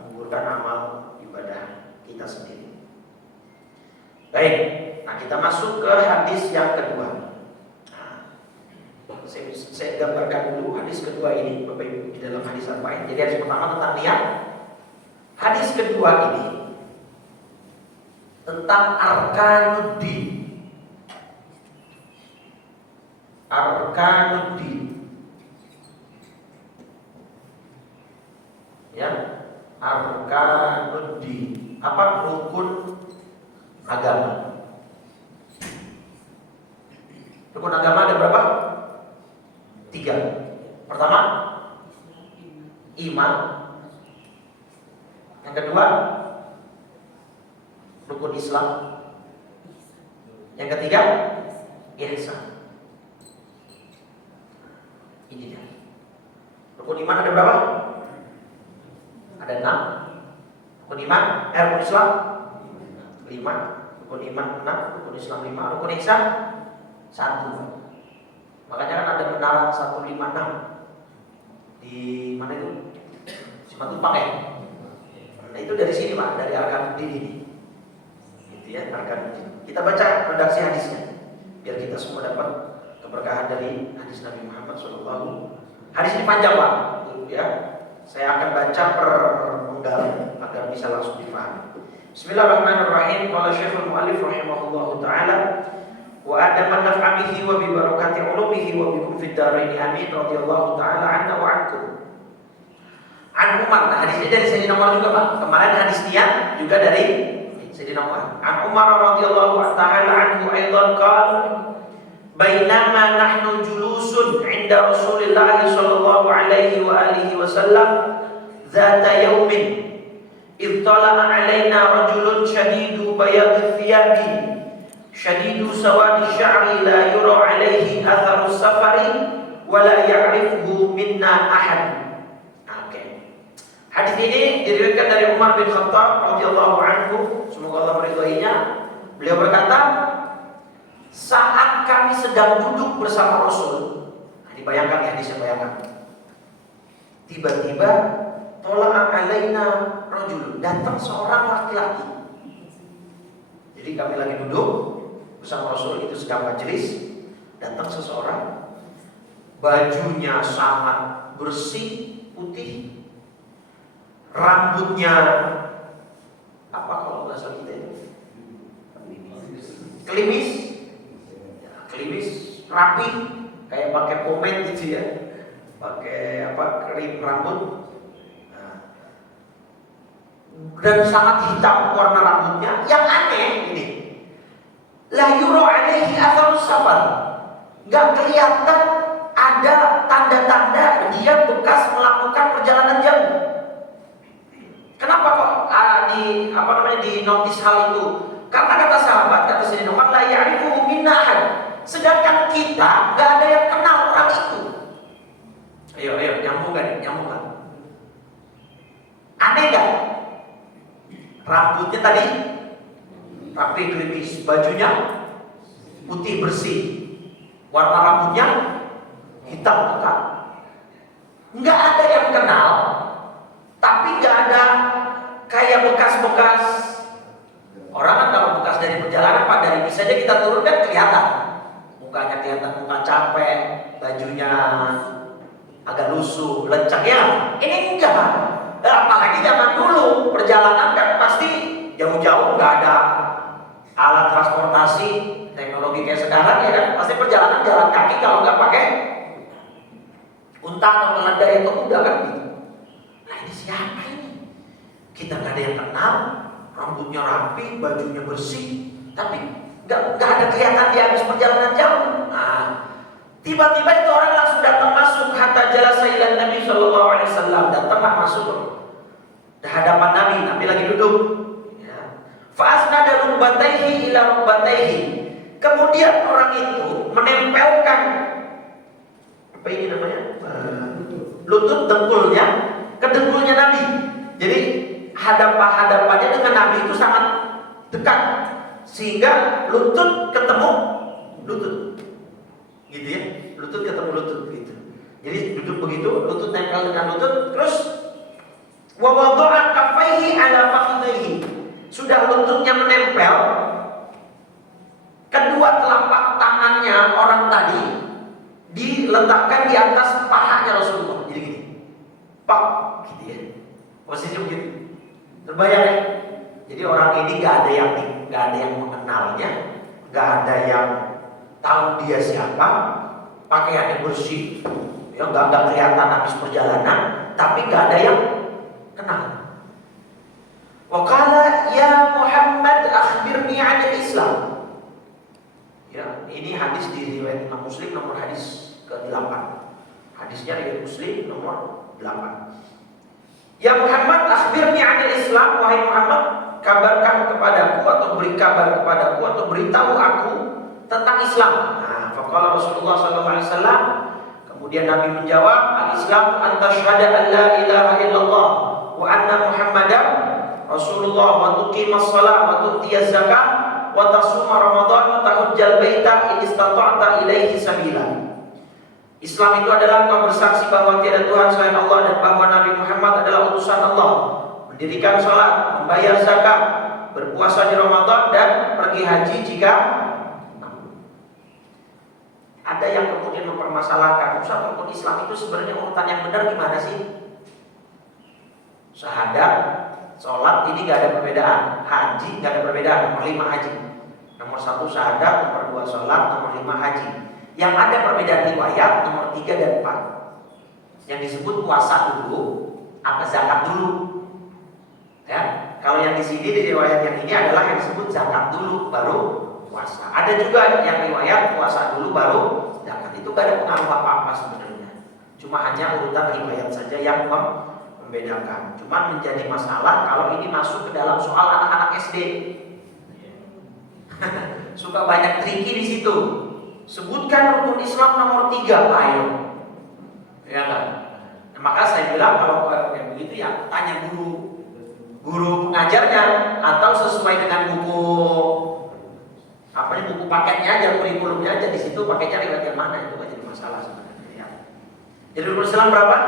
Menggugurkan amal ibadah kita sendiri. Baik, nah kita masuk ke hadis yang kedua. Saya gambarkan dulu hadis kedua ini, Bapak Ibu, di dalam hadis arba'in. Jadi hadis pertama tentang niat. Hadis kedua ini tentang arkanuddin. Arkanuddin. Ya, arkanuddin. Apa rukun agama? Rukun agama ada berapa? 3. Pertama, iman. Yang kedua, rukun Islam. Yang ketiga, ihsan. Ini dia. Rukun iman ada berapa? Ada 6. Rukun iman, rukun Islam 5. Rukun iman 6, rukun Islam 5, rukun ihsan 1. Makanya kan ada menara 156 di mana itu? Simatupang ya. Nah itu dari sini Pak, dari Arkanuddin ini. Gitu ya, Arkanuddin. Kita baca redaksi hadisnya biar kita semua dapat keberkahan dari hadis Nabi Muhammad SAW. Hadis ini panjang Pak, ya. Saya akan baca per penggal agar bisa langsung dipahami. Bismillahirrahmanirrahim. Qala Syekhul Mu'allif rahimahullahu taala wa man naf'a bihi wa bi barakati ulumihi wa bikum fid dharain amin radhiyallahu taala anna wa ankum. An Umar, nah hadisnya dari Sayyidina Umar juga Pak. Kemarin hadisnya juga dari Sayyidina Umar. An Umar radhiyallahu taala anhu aidan qala bainama nahnu julusun 'inda Rasulillah sallallahu alaihi wa alihi wasallam zata yaumin idh tala'a 'alaina rajulun shadidu bayadhi thiyabi shadidu sawadi sya'ri la yura 'alaihi atharu safari wa la ya'rifuhu minna ahad. Hadis ini diriwayatkan dari Umar bin Khattab radhiyallahu anhu, semoga Allah meridhoinya. Beliau berkata, saat kami sedang duduk bersama Rasul, nah, dibayangkan ya, hadisnya bayangkan. Tiba-tiba tola'a alaina rajul, datang seorang laki-laki. Jadi kami lagi duduk bersama Rasul, itu sedang majelis, datang seseorang, bajunya sangat bersih, putih, rambutnya apa kalau bahasa kita itu? Klimis, rapi, kayak pakai pomade gitu ya, pakai krim rambut, dan sangat hitam warna rambutnya. Yang aneh ini, la yura alaihi atharus safar, nggak kelihatan ada tanda-tanda dia bekas melakukan perjalanan jauh. Kenapa kok di notis hal itu? Karena kata sahabat, kata Sayyidina Umar, la ya'rifuhu minna ahad. Sedangkan kita nggak ada yang kenal orang itu. Ayo, nyambung nggak? Aneh nggak? Rambutnya tadi rapi, klimis, bajunya putih bersih, warna rambutnya hitam pekat. Nggak ada yang kenal. Tapi nggak ada kayak bekas-bekas. Orang kan kalau bekas dari perjalanan, Pak, dari bis saja kita turun kan kelihatan. Mukanya kelihatan, muka capek, bajunya agak lusuh, lecek ya. Ini enggak. Apalagi zaman dulu perjalanan kan pasti jauh-jauh, nggak ada alat transportasi teknologi kayak sekarang ya kan. Pasti perjalanan jalan kaki, kalau nggak pakai unta atau keledai atau kuda kan gitu. Ini siapa ini? Kita nggak ada yang kenal, rambutnya rapi, bajunya bersih, tapi nggak ada kelihatan dia habis perjalanan jauh. Nah, tiba-tiba itu orang langsung datang masuk, hatta jalasa ila Nabi sallallahu alaihi wasallam, datanglah masuk di hadapan Nabi. Nabi lagi duduk. Fa asnada rukbatayhi ila rukbatayhi. Kemudian orang itu menempelkan apa ini namanya? Lutut dengkulnya ke dengkulnya Nabi. Jadi hadapannya dengan Nabi itu sangat dekat, sehingga lutut ketemu lutut, gitu ya, lutut ketemu lutut gitu. Jadi duduk begitu, lutut nempel dengan lutut, terus wa wada'a kaffaihi ala fakhidaihi. Sudah lututnya menempel, kedua telapak tangannya orang tadi diletakkan di atas pahanya Rasulullah. Jadi gini, pak, gitu ya, posisi begitu. Terbayang ya? Jadi orang ini nggak ada yang mengenalnya, nggak ada yang tahu dia siapa, pakaiannya bersih, ya nggak kelihatan habis perjalanan, tapi nggak ada yang kenal. Wa qala ya Muhammad akhbirni 'anil Islam. Ya, ini hadis di riwayat Imam Muslim nomor hadis ke-8. Hadisnya riwayat Muslim nomor 8. Ya Muhammad akhbirni 'anil Islam, wahai Muhammad, kabarkan kepadaku atau beri kabar kepadaku atau beritahu aku tentang Islam. Nah, faqala Rasulullah sallallahu alaihi wasallam, kemudian Nabi menjawab, al-Islam an tasyhada an la ilaha illallah wa anna Muhammadar Rasulullah wa tuqimas shalah wa tu'tiyaz zakah wa tasuma Ramadan wa tahujjal baita in istata'ta ilaihi sabila. Islam itu adalah engkau bersaksi bahwa tiada Tuhan selain Allah dan bahwa Nabi Muhammad adalah utusan Allah, mendirikan sholat, membayar zakat, berpuasa di Ramadan dan pergi haji jika ada yang kemudian mempermasalahkan, Ustaz, rukun Islam itu sebenarnya urutan yang benar gimana sih? Syahadat, sholat ini gak ada perbedaan, haji gak ada perbedaan, nomor 5 haji, nomor 1 syahadat, nomor 2 2 sholat, nomor 5 haji. Yang ada perbedaan riwayat nomor 3 dan 4. Yang disebut puasa dulu, apa zakat dulu. Ya, kalau yang di sini di riwayat yang ini adalah yang disebut zakat dulu baru puasa. Ada juga yang riwayat puasa dulu baru zakat. Itu gak ada pengaruh apa-apa sebenarnya. Cuma hanya urutan riwayat saja yang membedakan. Cuma menjadi masalah kalau ini masuk ke dalam soal anak-anak SD. Suka banyak triki di situ. Sebutkan rukun Islam nomor 3, ayo. Ya kan? Nah, maka saya bilang kalau kayak begitu ya tanya guru pengajarnya atau sesuai dengan buku buku paketnya aja, kurikulumnya aja, di situ paketnya riwayat yang mana, itu gak jadi masalah sebenarnya ya. Jadi rukun Islam berapa?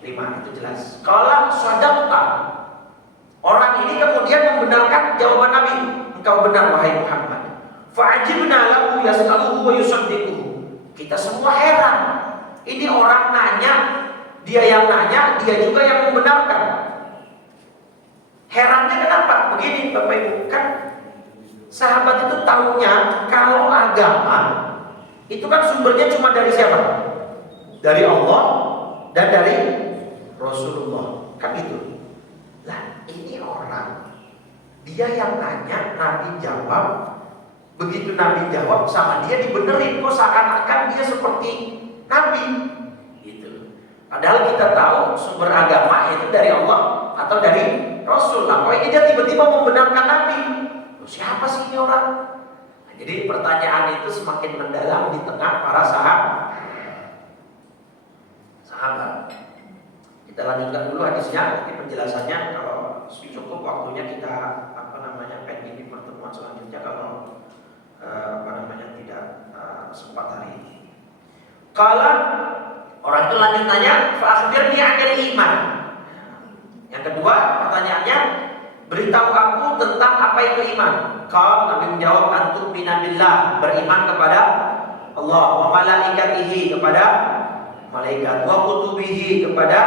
5, itu jelas. Kalau sadaqta, orang ini kemudian membenarkan jawaban Nabi, engkau benar wahai Muhammad. Fa'ajibna lahu yas'aluhu wa yusaddiquhu. Kita semua heran. Ini orang nanya, dia yang nanya, dia juga yang membenarkan. Herannya kenapa? Begini Bapak Ibu, kan sahabat itu tahunya kalau agama itu kan sumbernya cuma dari siapa? Dari Allah dan dari Rasulullah, kan itu. Lah ini orang, dia yang nanya, Nabi jawab. Begitu Nabi jawab sama dia dibenerin, kok seakan-akan dia seperti Nabi gitu. Padahal kita tahu sumber agama itu dari Allah atau dari Rasul. Nah, kok ini dia tiba-tiba membenarkan Nabi? Loh, siapa sih ini orang? Nah, jadi pertanyaan itu semakin mendalam di tengah para sahabat. Kita lanjutkan dulu hadisnya, nanti penjelasannya kalau cukup waktunya kita pending di pertemuan selanjutnya kalau tidak sempat hari ini. Kalau orang itu lanjut nanya, fa akhbirni 'anil iman. Yang kedua pertanyaannya, beritahu aku tentang apa itu iman. Kalau Nabi menjawab, antum binabillah, beriman kepada Allah, wa malaikatihi, kepada malaikat, wa kutubihi, kepada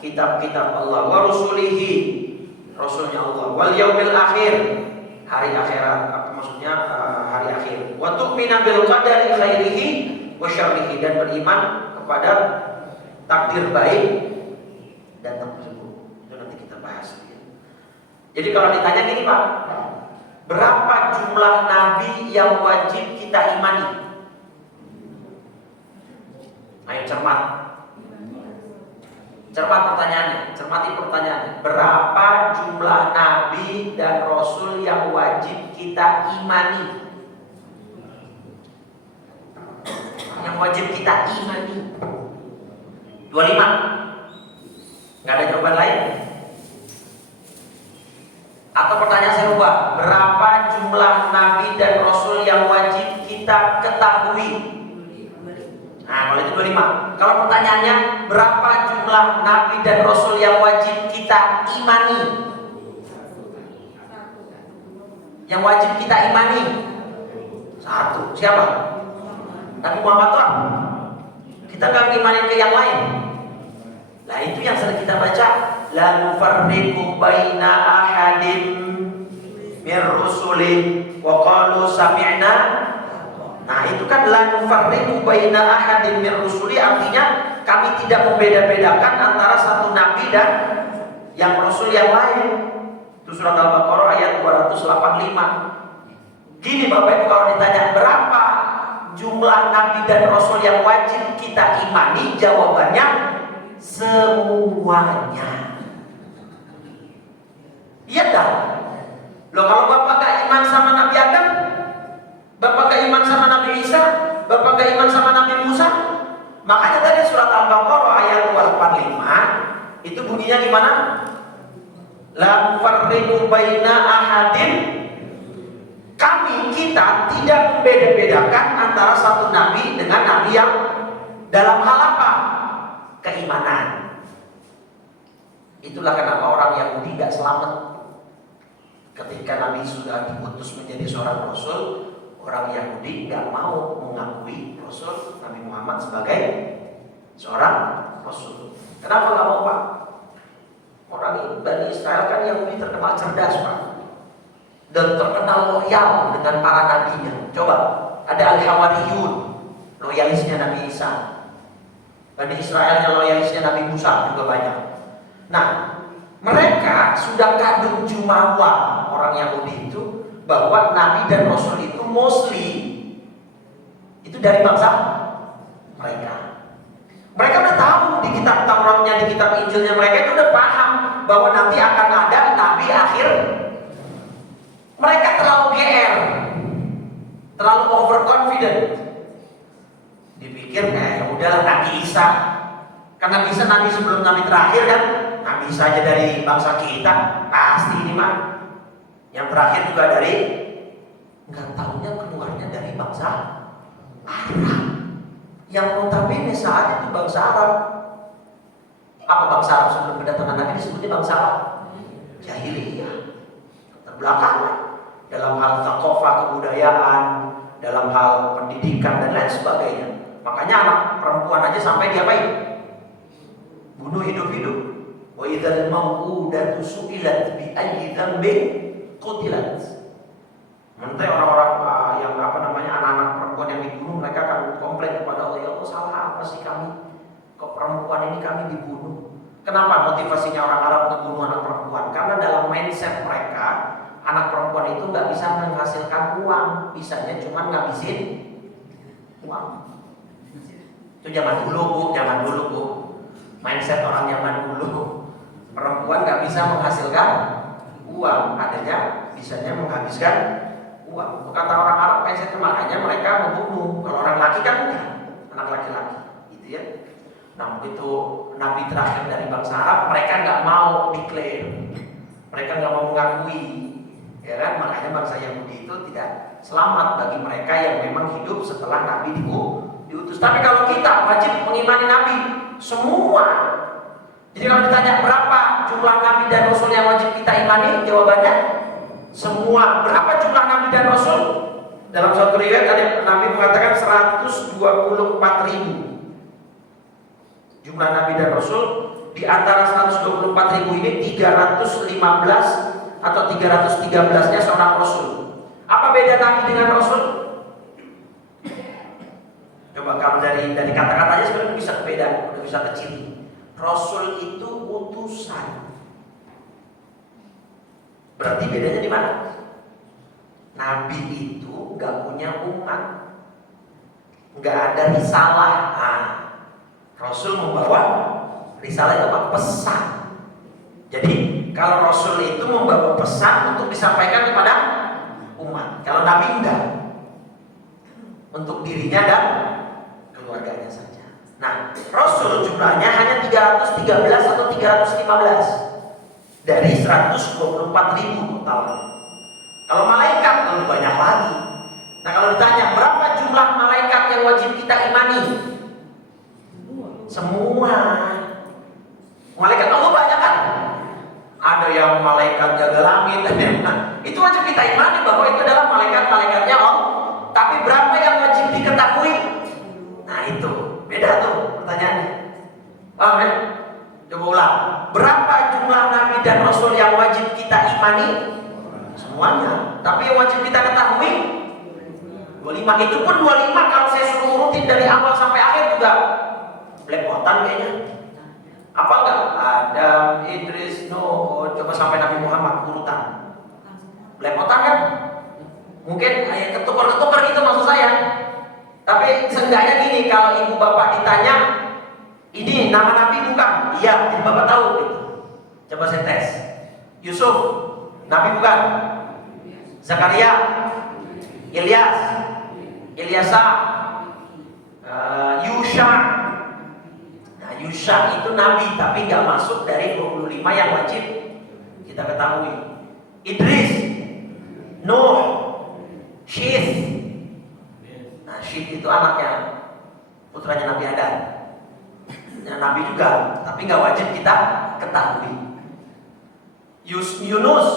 kitab-kitab Allah, wa rusulihi, rasulnya Allah, wal yaumil akhir, hari akhirat, maksudnya hari akhir, wa tu'mina bil qadari khairihi wa syarrihi, dan beriman kepada takdir baik dan takdir buruk. Itu nanti kita bahas ya. Jadi kalau ditanya gini Pak, berapa jumlah nabi yang wajib kita imani? Ayo cermat pertanyaannya, cermati pertanyaannya. Berapa jumlah nabi dan rasul yang wajib kita imani? Yang wajib kita imani 25. Gak ada jawaban lain? Atau pertanyaan saya ubah, berapa jumlah nabi dan rasul yang wajib kita ketahui? Nah, kalau itu 25. Kalau pertanyaannya, berapa jumlah nabi dan rasul yang wajib kita imani? Yang wajib kita imani 1. Siapa? Nabi Muhammad tuh. Kita gak imanin ke yang lain. Nah, itu yang sering kita baca, la nufarriqu baina ahadin mir rusuli wa qalu sami'na. Nah, itu kan la nufarriqu baina ahadin mir rusuli, artinya kami tidak membeda-bedakan antara satu nabi dan yang rasul yang lain. Itu surat Al-Baqarah ayat 285. Gini Bapak Ibu, kalau ditanya berapa jumlah nabi dan rasul yang wajib kita imani, jawabannya semuanya. Iya dah. Loh, kalau Bapak gak iman sama Nabi Adam, Bapak gak iman sama Nabi Isa, Bapak gak iman sama Nabi Musa, makanya tadi surat Al-Baqarah ayat 285 itu bunyinya gimana? La nufarriqu baina ahadin, kami kita tidak membeda-bedakan antara satu nabi dengan nabi yang dalam hal apa? Keimanan. Itulah kenapa orang Yahudi gak selamat. Ketika Nabi sudah diutus menjadi seorang rasul, orang Yahudi gak mau mengakui Rasul Nabi Muhammad sebagai seorang rasul. Kenapa gak mau Pak? Orang Bani Israel kan Yahudi terkenal cerdas Pak, dan terkenal loyal dengan para nabinya. Coba ada Al-Hawariyun, loyalisnya Nabi Isa. Bani Israel yang loyalisnya Nabi Musa juga banyak. Nah, mereka sudah kadung jumawa orang Yahudi itu bahwa Nabi dan Rasul itu mostly itu dari bangsa mereka. Mereka udah tahu di kitab Tauratnya, di kitab Injilnya mereka itu udah paham bahwa nanti akan ada Nabi akhir. Mereka terlalu GR, terlalu overconfident. Dipikir ya udahlah Nabi Isa, karena bisa Nabi sebelum Nabi terakhir kan, Nabi Isa aja dari bangsa kita, pasti ini mah. Yang terakhir juga dari, nggak tahunya keluarnya dari bangsa Arab, yang notabene saat itu bangsa Arab. Apa bangsa Arab sebelum kedatangan Nabi disebutnya bangsa Arab? Jahiliyah, terbelakangan dalam hal thaqafah kebudayaan, dalam hal pendidikan dan lain sebagainya. Makanya anak perempuan aja sampai diapain? Bunuh hidup-hidup. Wa idzal mau'udatu su'ilat bi ayyi dzambin qutilat. Nanti orang-orang yang anak-anak perempuan yang dibunuh, mereka akan komplain kepada Allah, ya Allah salah apa sih kami? Kok perempuan ini kami dibunuh? Kenapa motivasinya orang Arab untuk bunuh anak perempuan? Karena dalam mindset mereka, anak perempuan itu nggak bisa menghasilkan uang, bisanya cuma ngabisin uang. Itu zaman dulu bu, mindset orang zaman dulu. Perempuan nggak bisa menghasilkan uang, adanya bisanya menghabiskan uang. Kata orang Arab mindsetnya, makanya mereka membunuh. Kalau orang laki kan enggak, anak laki-laki, gitu ya. Nah begitu Nabi terakhir dari bangsa Arab, mereka nggak mau diklaim, mereka nggak mau mengakui, ya kan? Makanya bangsa Yahudi itu tidak selamat bagi mereka yang memang hidup setelah Nabi diutus. Tapi kalau kita wajib mengimani Nabi semua. Jadi kalau ditanya berapa jumlah Nabi dan Rasul yang wajib kita imani, jawabannya semua. Berapa jumlah Nabi dan Rasul? Dalam suatu riwayat ada Nabi mengatakan 124.000 jumlah Nabi dan Rasul. Di antara 124.000 ini 315 atau 313-nya seorang Rasul. Apa beda Nabi dengan Rasul? Coba kalau dari kata-katanya sebenarnya bisa beda, udah bisa kecil. Rasul itu utusan. Berarti bedanya di mana? Nabi itu nggak punya umat, nggak ada risalah. Nah, Rasul membawa risalah itu apa? Pesan. Jadi kalau Rasul itu membawa pesan untuk disampaikan kepada umat. Kalau Nabi enggak, untuk dirinya dan keluarganya saja. Nah, Rasul jumlahnya hanya 313 atau 315 dari 124.000 total. Kalau malaikat lebih banyak lagi. Nah, kalau ditanya berapa jumlah malaikat yang wajib kita imani? Semua. Malaikat Allah banyak kan? Ada yang malaikat jaga langit, itu wajib kita imani bahwa itu adalah malaikat-malaikatnya Allah. Tapi berapa yang wajib diketahui? Nah itu beda tuh pertanyaannya. Paham ya? Coba ulang. Berapa jumlah Nabi dan Rasul yang wajib kita imani? Semuanya. Tapi yang wajib kita ketahui 25. Itu pun 25 kalau saya suruh urutin dari awal sampai akhir juga belepotan kayaknya. Apa enggak? Adam, Idris, Nuh, coba sampai Nabi Muhammad urutan. Belepotan kan? Mungkin ketukar-ketukar gitu maksud saya. Tapi seenggaknya gini, kalau ibu bapak ditanya, ini nama Nabi bukan? Iya, jadi bapak tahu gitu. Coba saya tes. Yusuf, Nabi bukan? Zakaria, Ilyas, Ilyasa, Yusha. Nah, Yusha itu Nabi, tapi nggak masuk dari 25 yang wajib kita ketahui. Idris, Nuh, Syith. Nah, Syith itu anaknya, putranya Nabi Adam. Ya, Nabi juga, tapi nggak wajib kita ketahui. Yunus,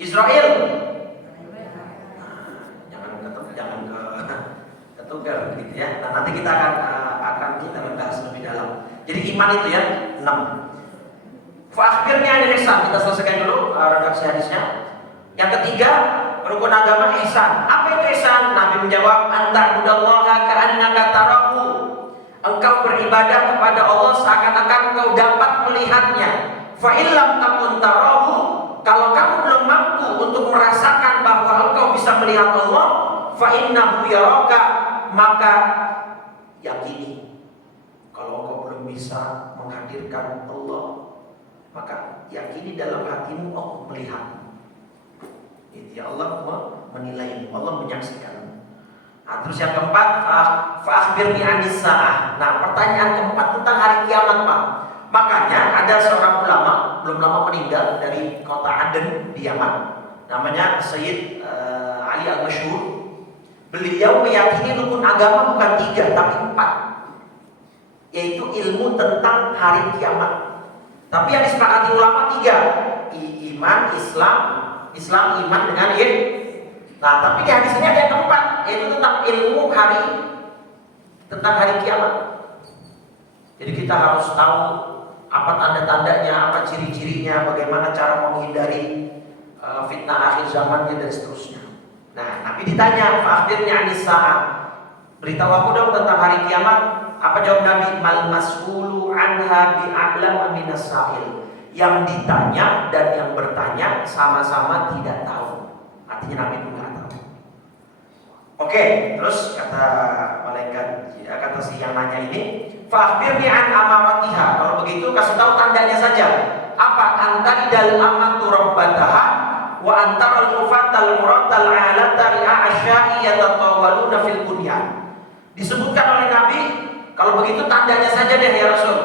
Israel. Jangan ketukar gitu ya. Nah, nanti kita akan kita bahas lebih dalam. Jadi iman itu ya 6. Fa akhirnya ini kita selesaikan dulu redaksi hadisnya. Yang ketiga, rukun agama ihsan. Apa itu ihsan? Nabi menjawab, anta'budallaha ka'annaka tarahu. Engkau beribadah kepada Allah seakan-akan engkau dapat melihatnya. Fa illam takun tarahu, kalau kamu belum mampu untuk merasakan bahwa engkau bisa melihat Allah, fa innahu yaraka, maka yakini kalau engkau belum bisa menghadirkan Allah, maka yakini dalam hatimu Allah melihat. Itu ya, Allah menilai, Allah menyaksikan. Nah, terus yang keempat, fa'akhbirni anis sa'ah. Nah, pertanyaan keempat tentang hari kiamat, Pak. Makanya ada seorang ulama belum lama meninggal dari kota Aden di Yaman, namanya Sayyid Ali Al-Masyhur. Beliau meyakini rukun agama bukan 3 tapi 4, yaitu ilmu tentang hari kiamat. Tapi yang disepakati ulama 3, iman, Islam, iman dengan Nah, tapi di hadis ini ada yang keempat, yaitu tentang ilmu tentang hari kiamat. Jadi kita harus tahu apa tanda-tandanya, apa ciri-cirinya, bagaimana cara menghindari fitnah akhir zamannya dan seterusnya. Nah, Nabi ditanya, fa'akhbirni anis sa'ah. Beritahu aku dong tentang hari kiamat. Apa jawab Nabi? Mal mas'ulu anha bi'a'lama minas sa'il. Yang ditanya dan yang bertanya sama-sama tidak tahu. Artinya Nabi pun tidak tahu. Oke, terus kata malaikat, kata si yang nanya ini, fa'akhbirni an amaratiha. Kalau begitu kasih tahu tandanya saja. Apa? Antaridal amatu rabbataha wa antaral ufatal muratal alata ri'a asya'i yatatawaluna fil bunyan. Disebutkan oleh Nabi, kalau begitu tandanya saja deh ya Rasul.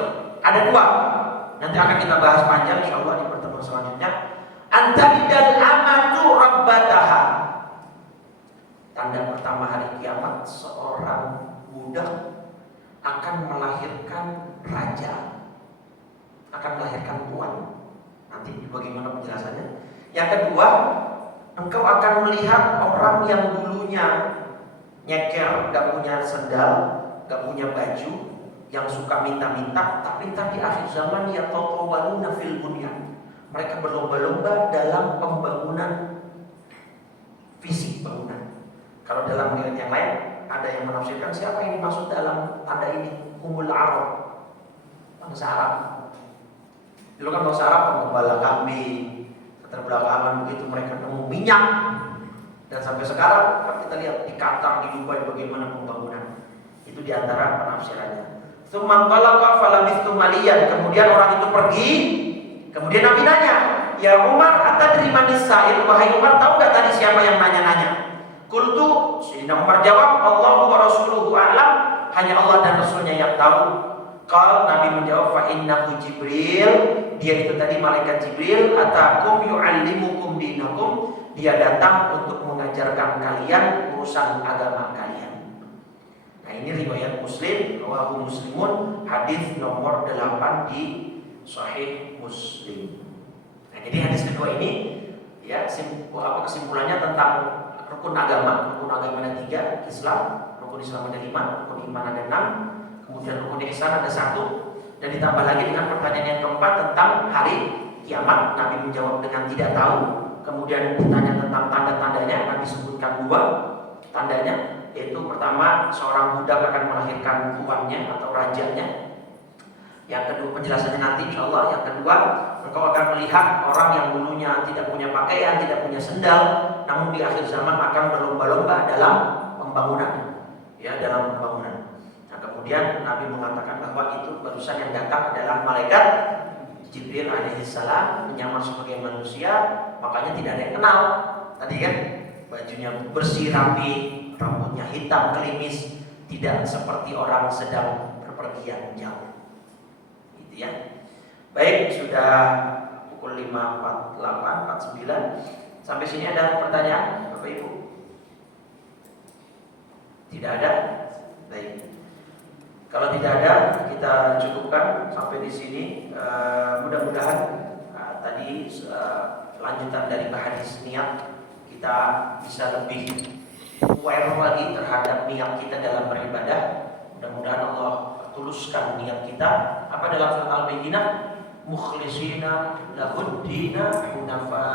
Ada 2. Nanti akan kita bahas panjang insyaallah di pertemuan selanjutnya. Antaridal amatu rabbataha. Tanda pertama hari kiamat, seorang budak akan melahirkan raja, akan melahirkan tuan. Nanti bagaimana penjelasannya. Yang kedua, engkau akan melihat orang yang dulunya nyeker, gak punya sendal, gak punya baju, yang suka minta-minta, tapi ntar di akhir zaman ya tatawaluna fil bunyan. Mereka berlomba-lomba dalam pembangunan fisik bangunan. Kalau dalam riwayat yang lain ada yang menafsirkan siapa yang dimaksud dalam tanda ini? Humul Arab, bangsa Arab. Dulu kan bangsa Arab pengembala kambing, keterbelakangan begitu mereka nemu minyak. Dan sampai sekarang kan kita lihat di Qatar, di Dubai bagaimana pembangunan. Itu diantara penafsirannya. Tsumman talaqa falabithtu maliyan. Kemudian orang itu pergi. Kemudian Nabi nanya, ya Umar, atadri manis sa'il? Wahai Umar, tahu gak tadi siapa yang nanya-nanya? Qultu, Sayyidina Umar jawab, Allahu wa rasuluhu a'lam, hanya Allah dan Rasulnya yang tahu. Qal, Nabi menjawab, fa innahu Jibril, dia itu tadi malaikat Jibril, atakum yu'allimukum dinakum, dia datang untuk mengajarkan kalian urusan agama kalian. Nah, ini riwayat Muslim, rawahu Muslimun, hadis nomor 8 di Sahih Muslim. Nah, jadi hadis kedua ini ya kesimpulannya tentang rukun agama ada 3, Islam, rukun Islam ada 5, rukun iman ada 6, kemudian rukun ihsan ada 1, dan ditambah lagi dengan pertanyaan yang keempat tentang hari kiamat. Nabi menjawab dengan tidak tahu. Kemudian ditanya tentang tanda-tandanya, Nabi sebutkan 2 tandanya, yaitu pertama seorang budak akan melahirkan tuannya atau rajanya. Yang kedua penjelasannya nanti insyaallah. Yang kedua, engkau akan melihat orang yang dulunya tidak punya pakaian, tidak punya sendal, namun di akhir zaman akan berlomba-lomba dalam pembangunan. Ya, dalam pembangunan. Nah, kemudian Nabi mengatakan bahwa itu barusan yang datang adalah malaikat Jibril alaihissalam, menyamar sebagai manusia, makanya tidak ada yang kenal. Tadi kan bajunya bersih rapi, rambutnya hitam klimis, tidak seperti orang sedang berpergian jauh. Ya. Baik, sudah pukul 5.48, 49. Sampai sini ada pertanyaan Bapak Ibu? Tidak ada? Baik. Kalau tidak ada, kita cukupkan sampai di sini. Mudah-mudahan tadi lanjutan dari hadis niat, kita bisa lebih aware lagi terhadap niat kita dalam beribadah. Mudah-mudahan Allah tuluskan niat kita. Apa dalam surat Al-Baqarah? Mukhlisina lahuddina hunafa.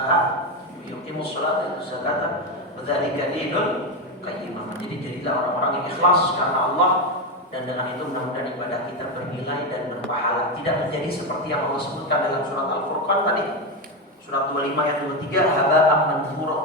yuqimus sholata wa yutuz zakata wa dzalika dinul qayyimah. Jadi jadilah orang-orang yang ikhlas karena Allah, dan dengan itu mudah-mudahan ibadah kita bernilai dan berpahala. Tidak menjadi seperti yang Allah sebutkan dalam surat Al-Furqan tadi, surat 25 ayat 23, haba'an manthura.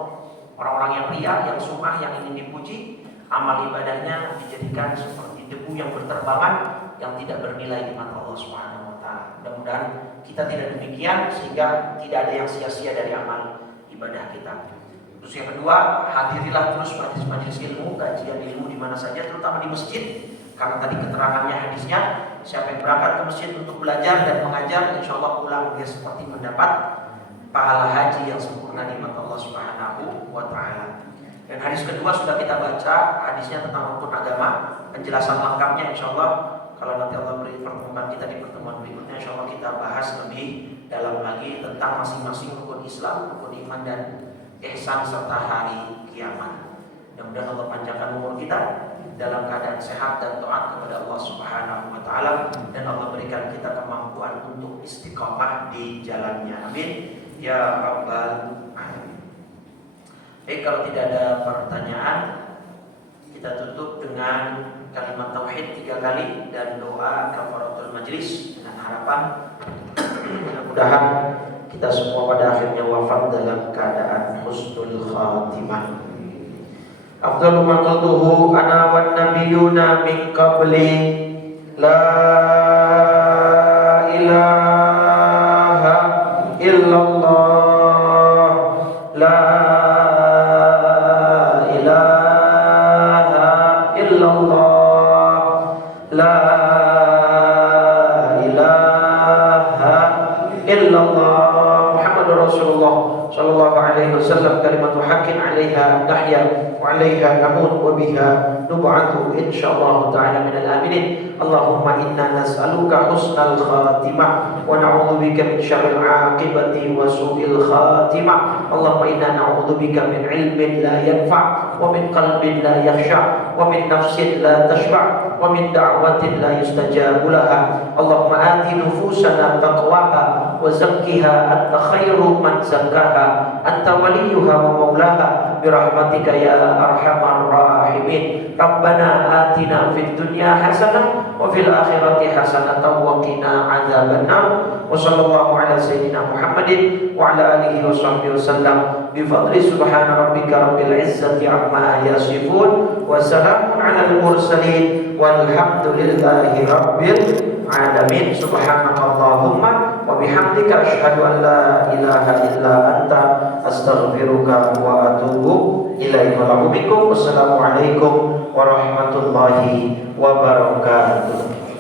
Orang-orang yang riya, yang sum'ah, yang ingin dipuji, amal ibadahnya dijadikan seperti debu yang berterbangan, yang tidak bernilai di mata Allah Subhanahu wa taala. Mudah-mudahan kita tidak demikian, sehingga tidak ada yang sia-sia dari amal ibadah kita. Terus yang kedua, hadirilah terus majelis-majelis ilmu, kajian ilmu di mana saja, terutama di masjid. Karena tadi keterangannya hadisnya, siapa yang berangkat ke masjid untuk belajar dan mengajar, insya Allah pulang dia seperti mendapat pahala haji yang sempurna di mata Allah Subhanahu wa taala. Dan hadis kedua sudah kita baca, hadisnya tentang rukun agama, penjelasan lengkapnya insya Allah kalau nanti Allah beri pertemuan kita di pertemuan berikutnya, insya Allah kita bahas lebih dalam lagi tentang masing-masing rukun Islam, rukun iman dan ihsan serta hari kiamat. Mudah-mudahan Allah panjangkan umur kita dalam keadaan sehat dan taat kepada Allah Subhanahu wa taala, dan Allah berikan kita kemampuan untuk istiqomah di jalannya. Amin ya rabbal alamin. Baik, kalau tidak ada pertanyaan, kita tutup dengan kalimat tauhid 3 kali dan doa kafaratul majlis, dengan harapan mudah-mudahan kita semua pada akhirnya wafat dalam keadaan husnul khatimah. Afdalu ma qultuhu ana wan nabiyuna min qabli la ilaha illallah la ilaha illallah la ilaha illallah Muhammadur Rasulullah sallallahu alaihi wasallam, kalimatu haqqin 'alaiha nahya وعليها نموت وبها نبعث إن شاء الله تعالى من الآمنين. اللهم إنا نسألك حسن الخاتمة ونعوذ بك من شر العاقبة وسوء الخاتمة. اللهم إنا نعوذ بك من علم لا ينفع ومن قلب لا يخشع ومن نفس لا تشبع ومن دعوة لا يستجاب لها. اللهم آت نفوسنا تقواها وزكها أنت خير من زكاها أنت وليها ومولاها برحمتك يا أرحم الراحمين. ربنا آتنا في الدنيا حسنة وفي الآخرة حسنة وقنا عذاب النار. وصلى الله على سيدنا محمد وعلى آله وصحبه وسلم بفضل سبحان ربك رب العزة عما يصفون وسلام على المرسلين والحمد لله رب العالمين. سبحانك اللهم وبحمدك أشهد أن لا إله إلا أنت أستغفرك وأتوب إليك. Wassalamualaikum warahmatullahi wabarakatuh.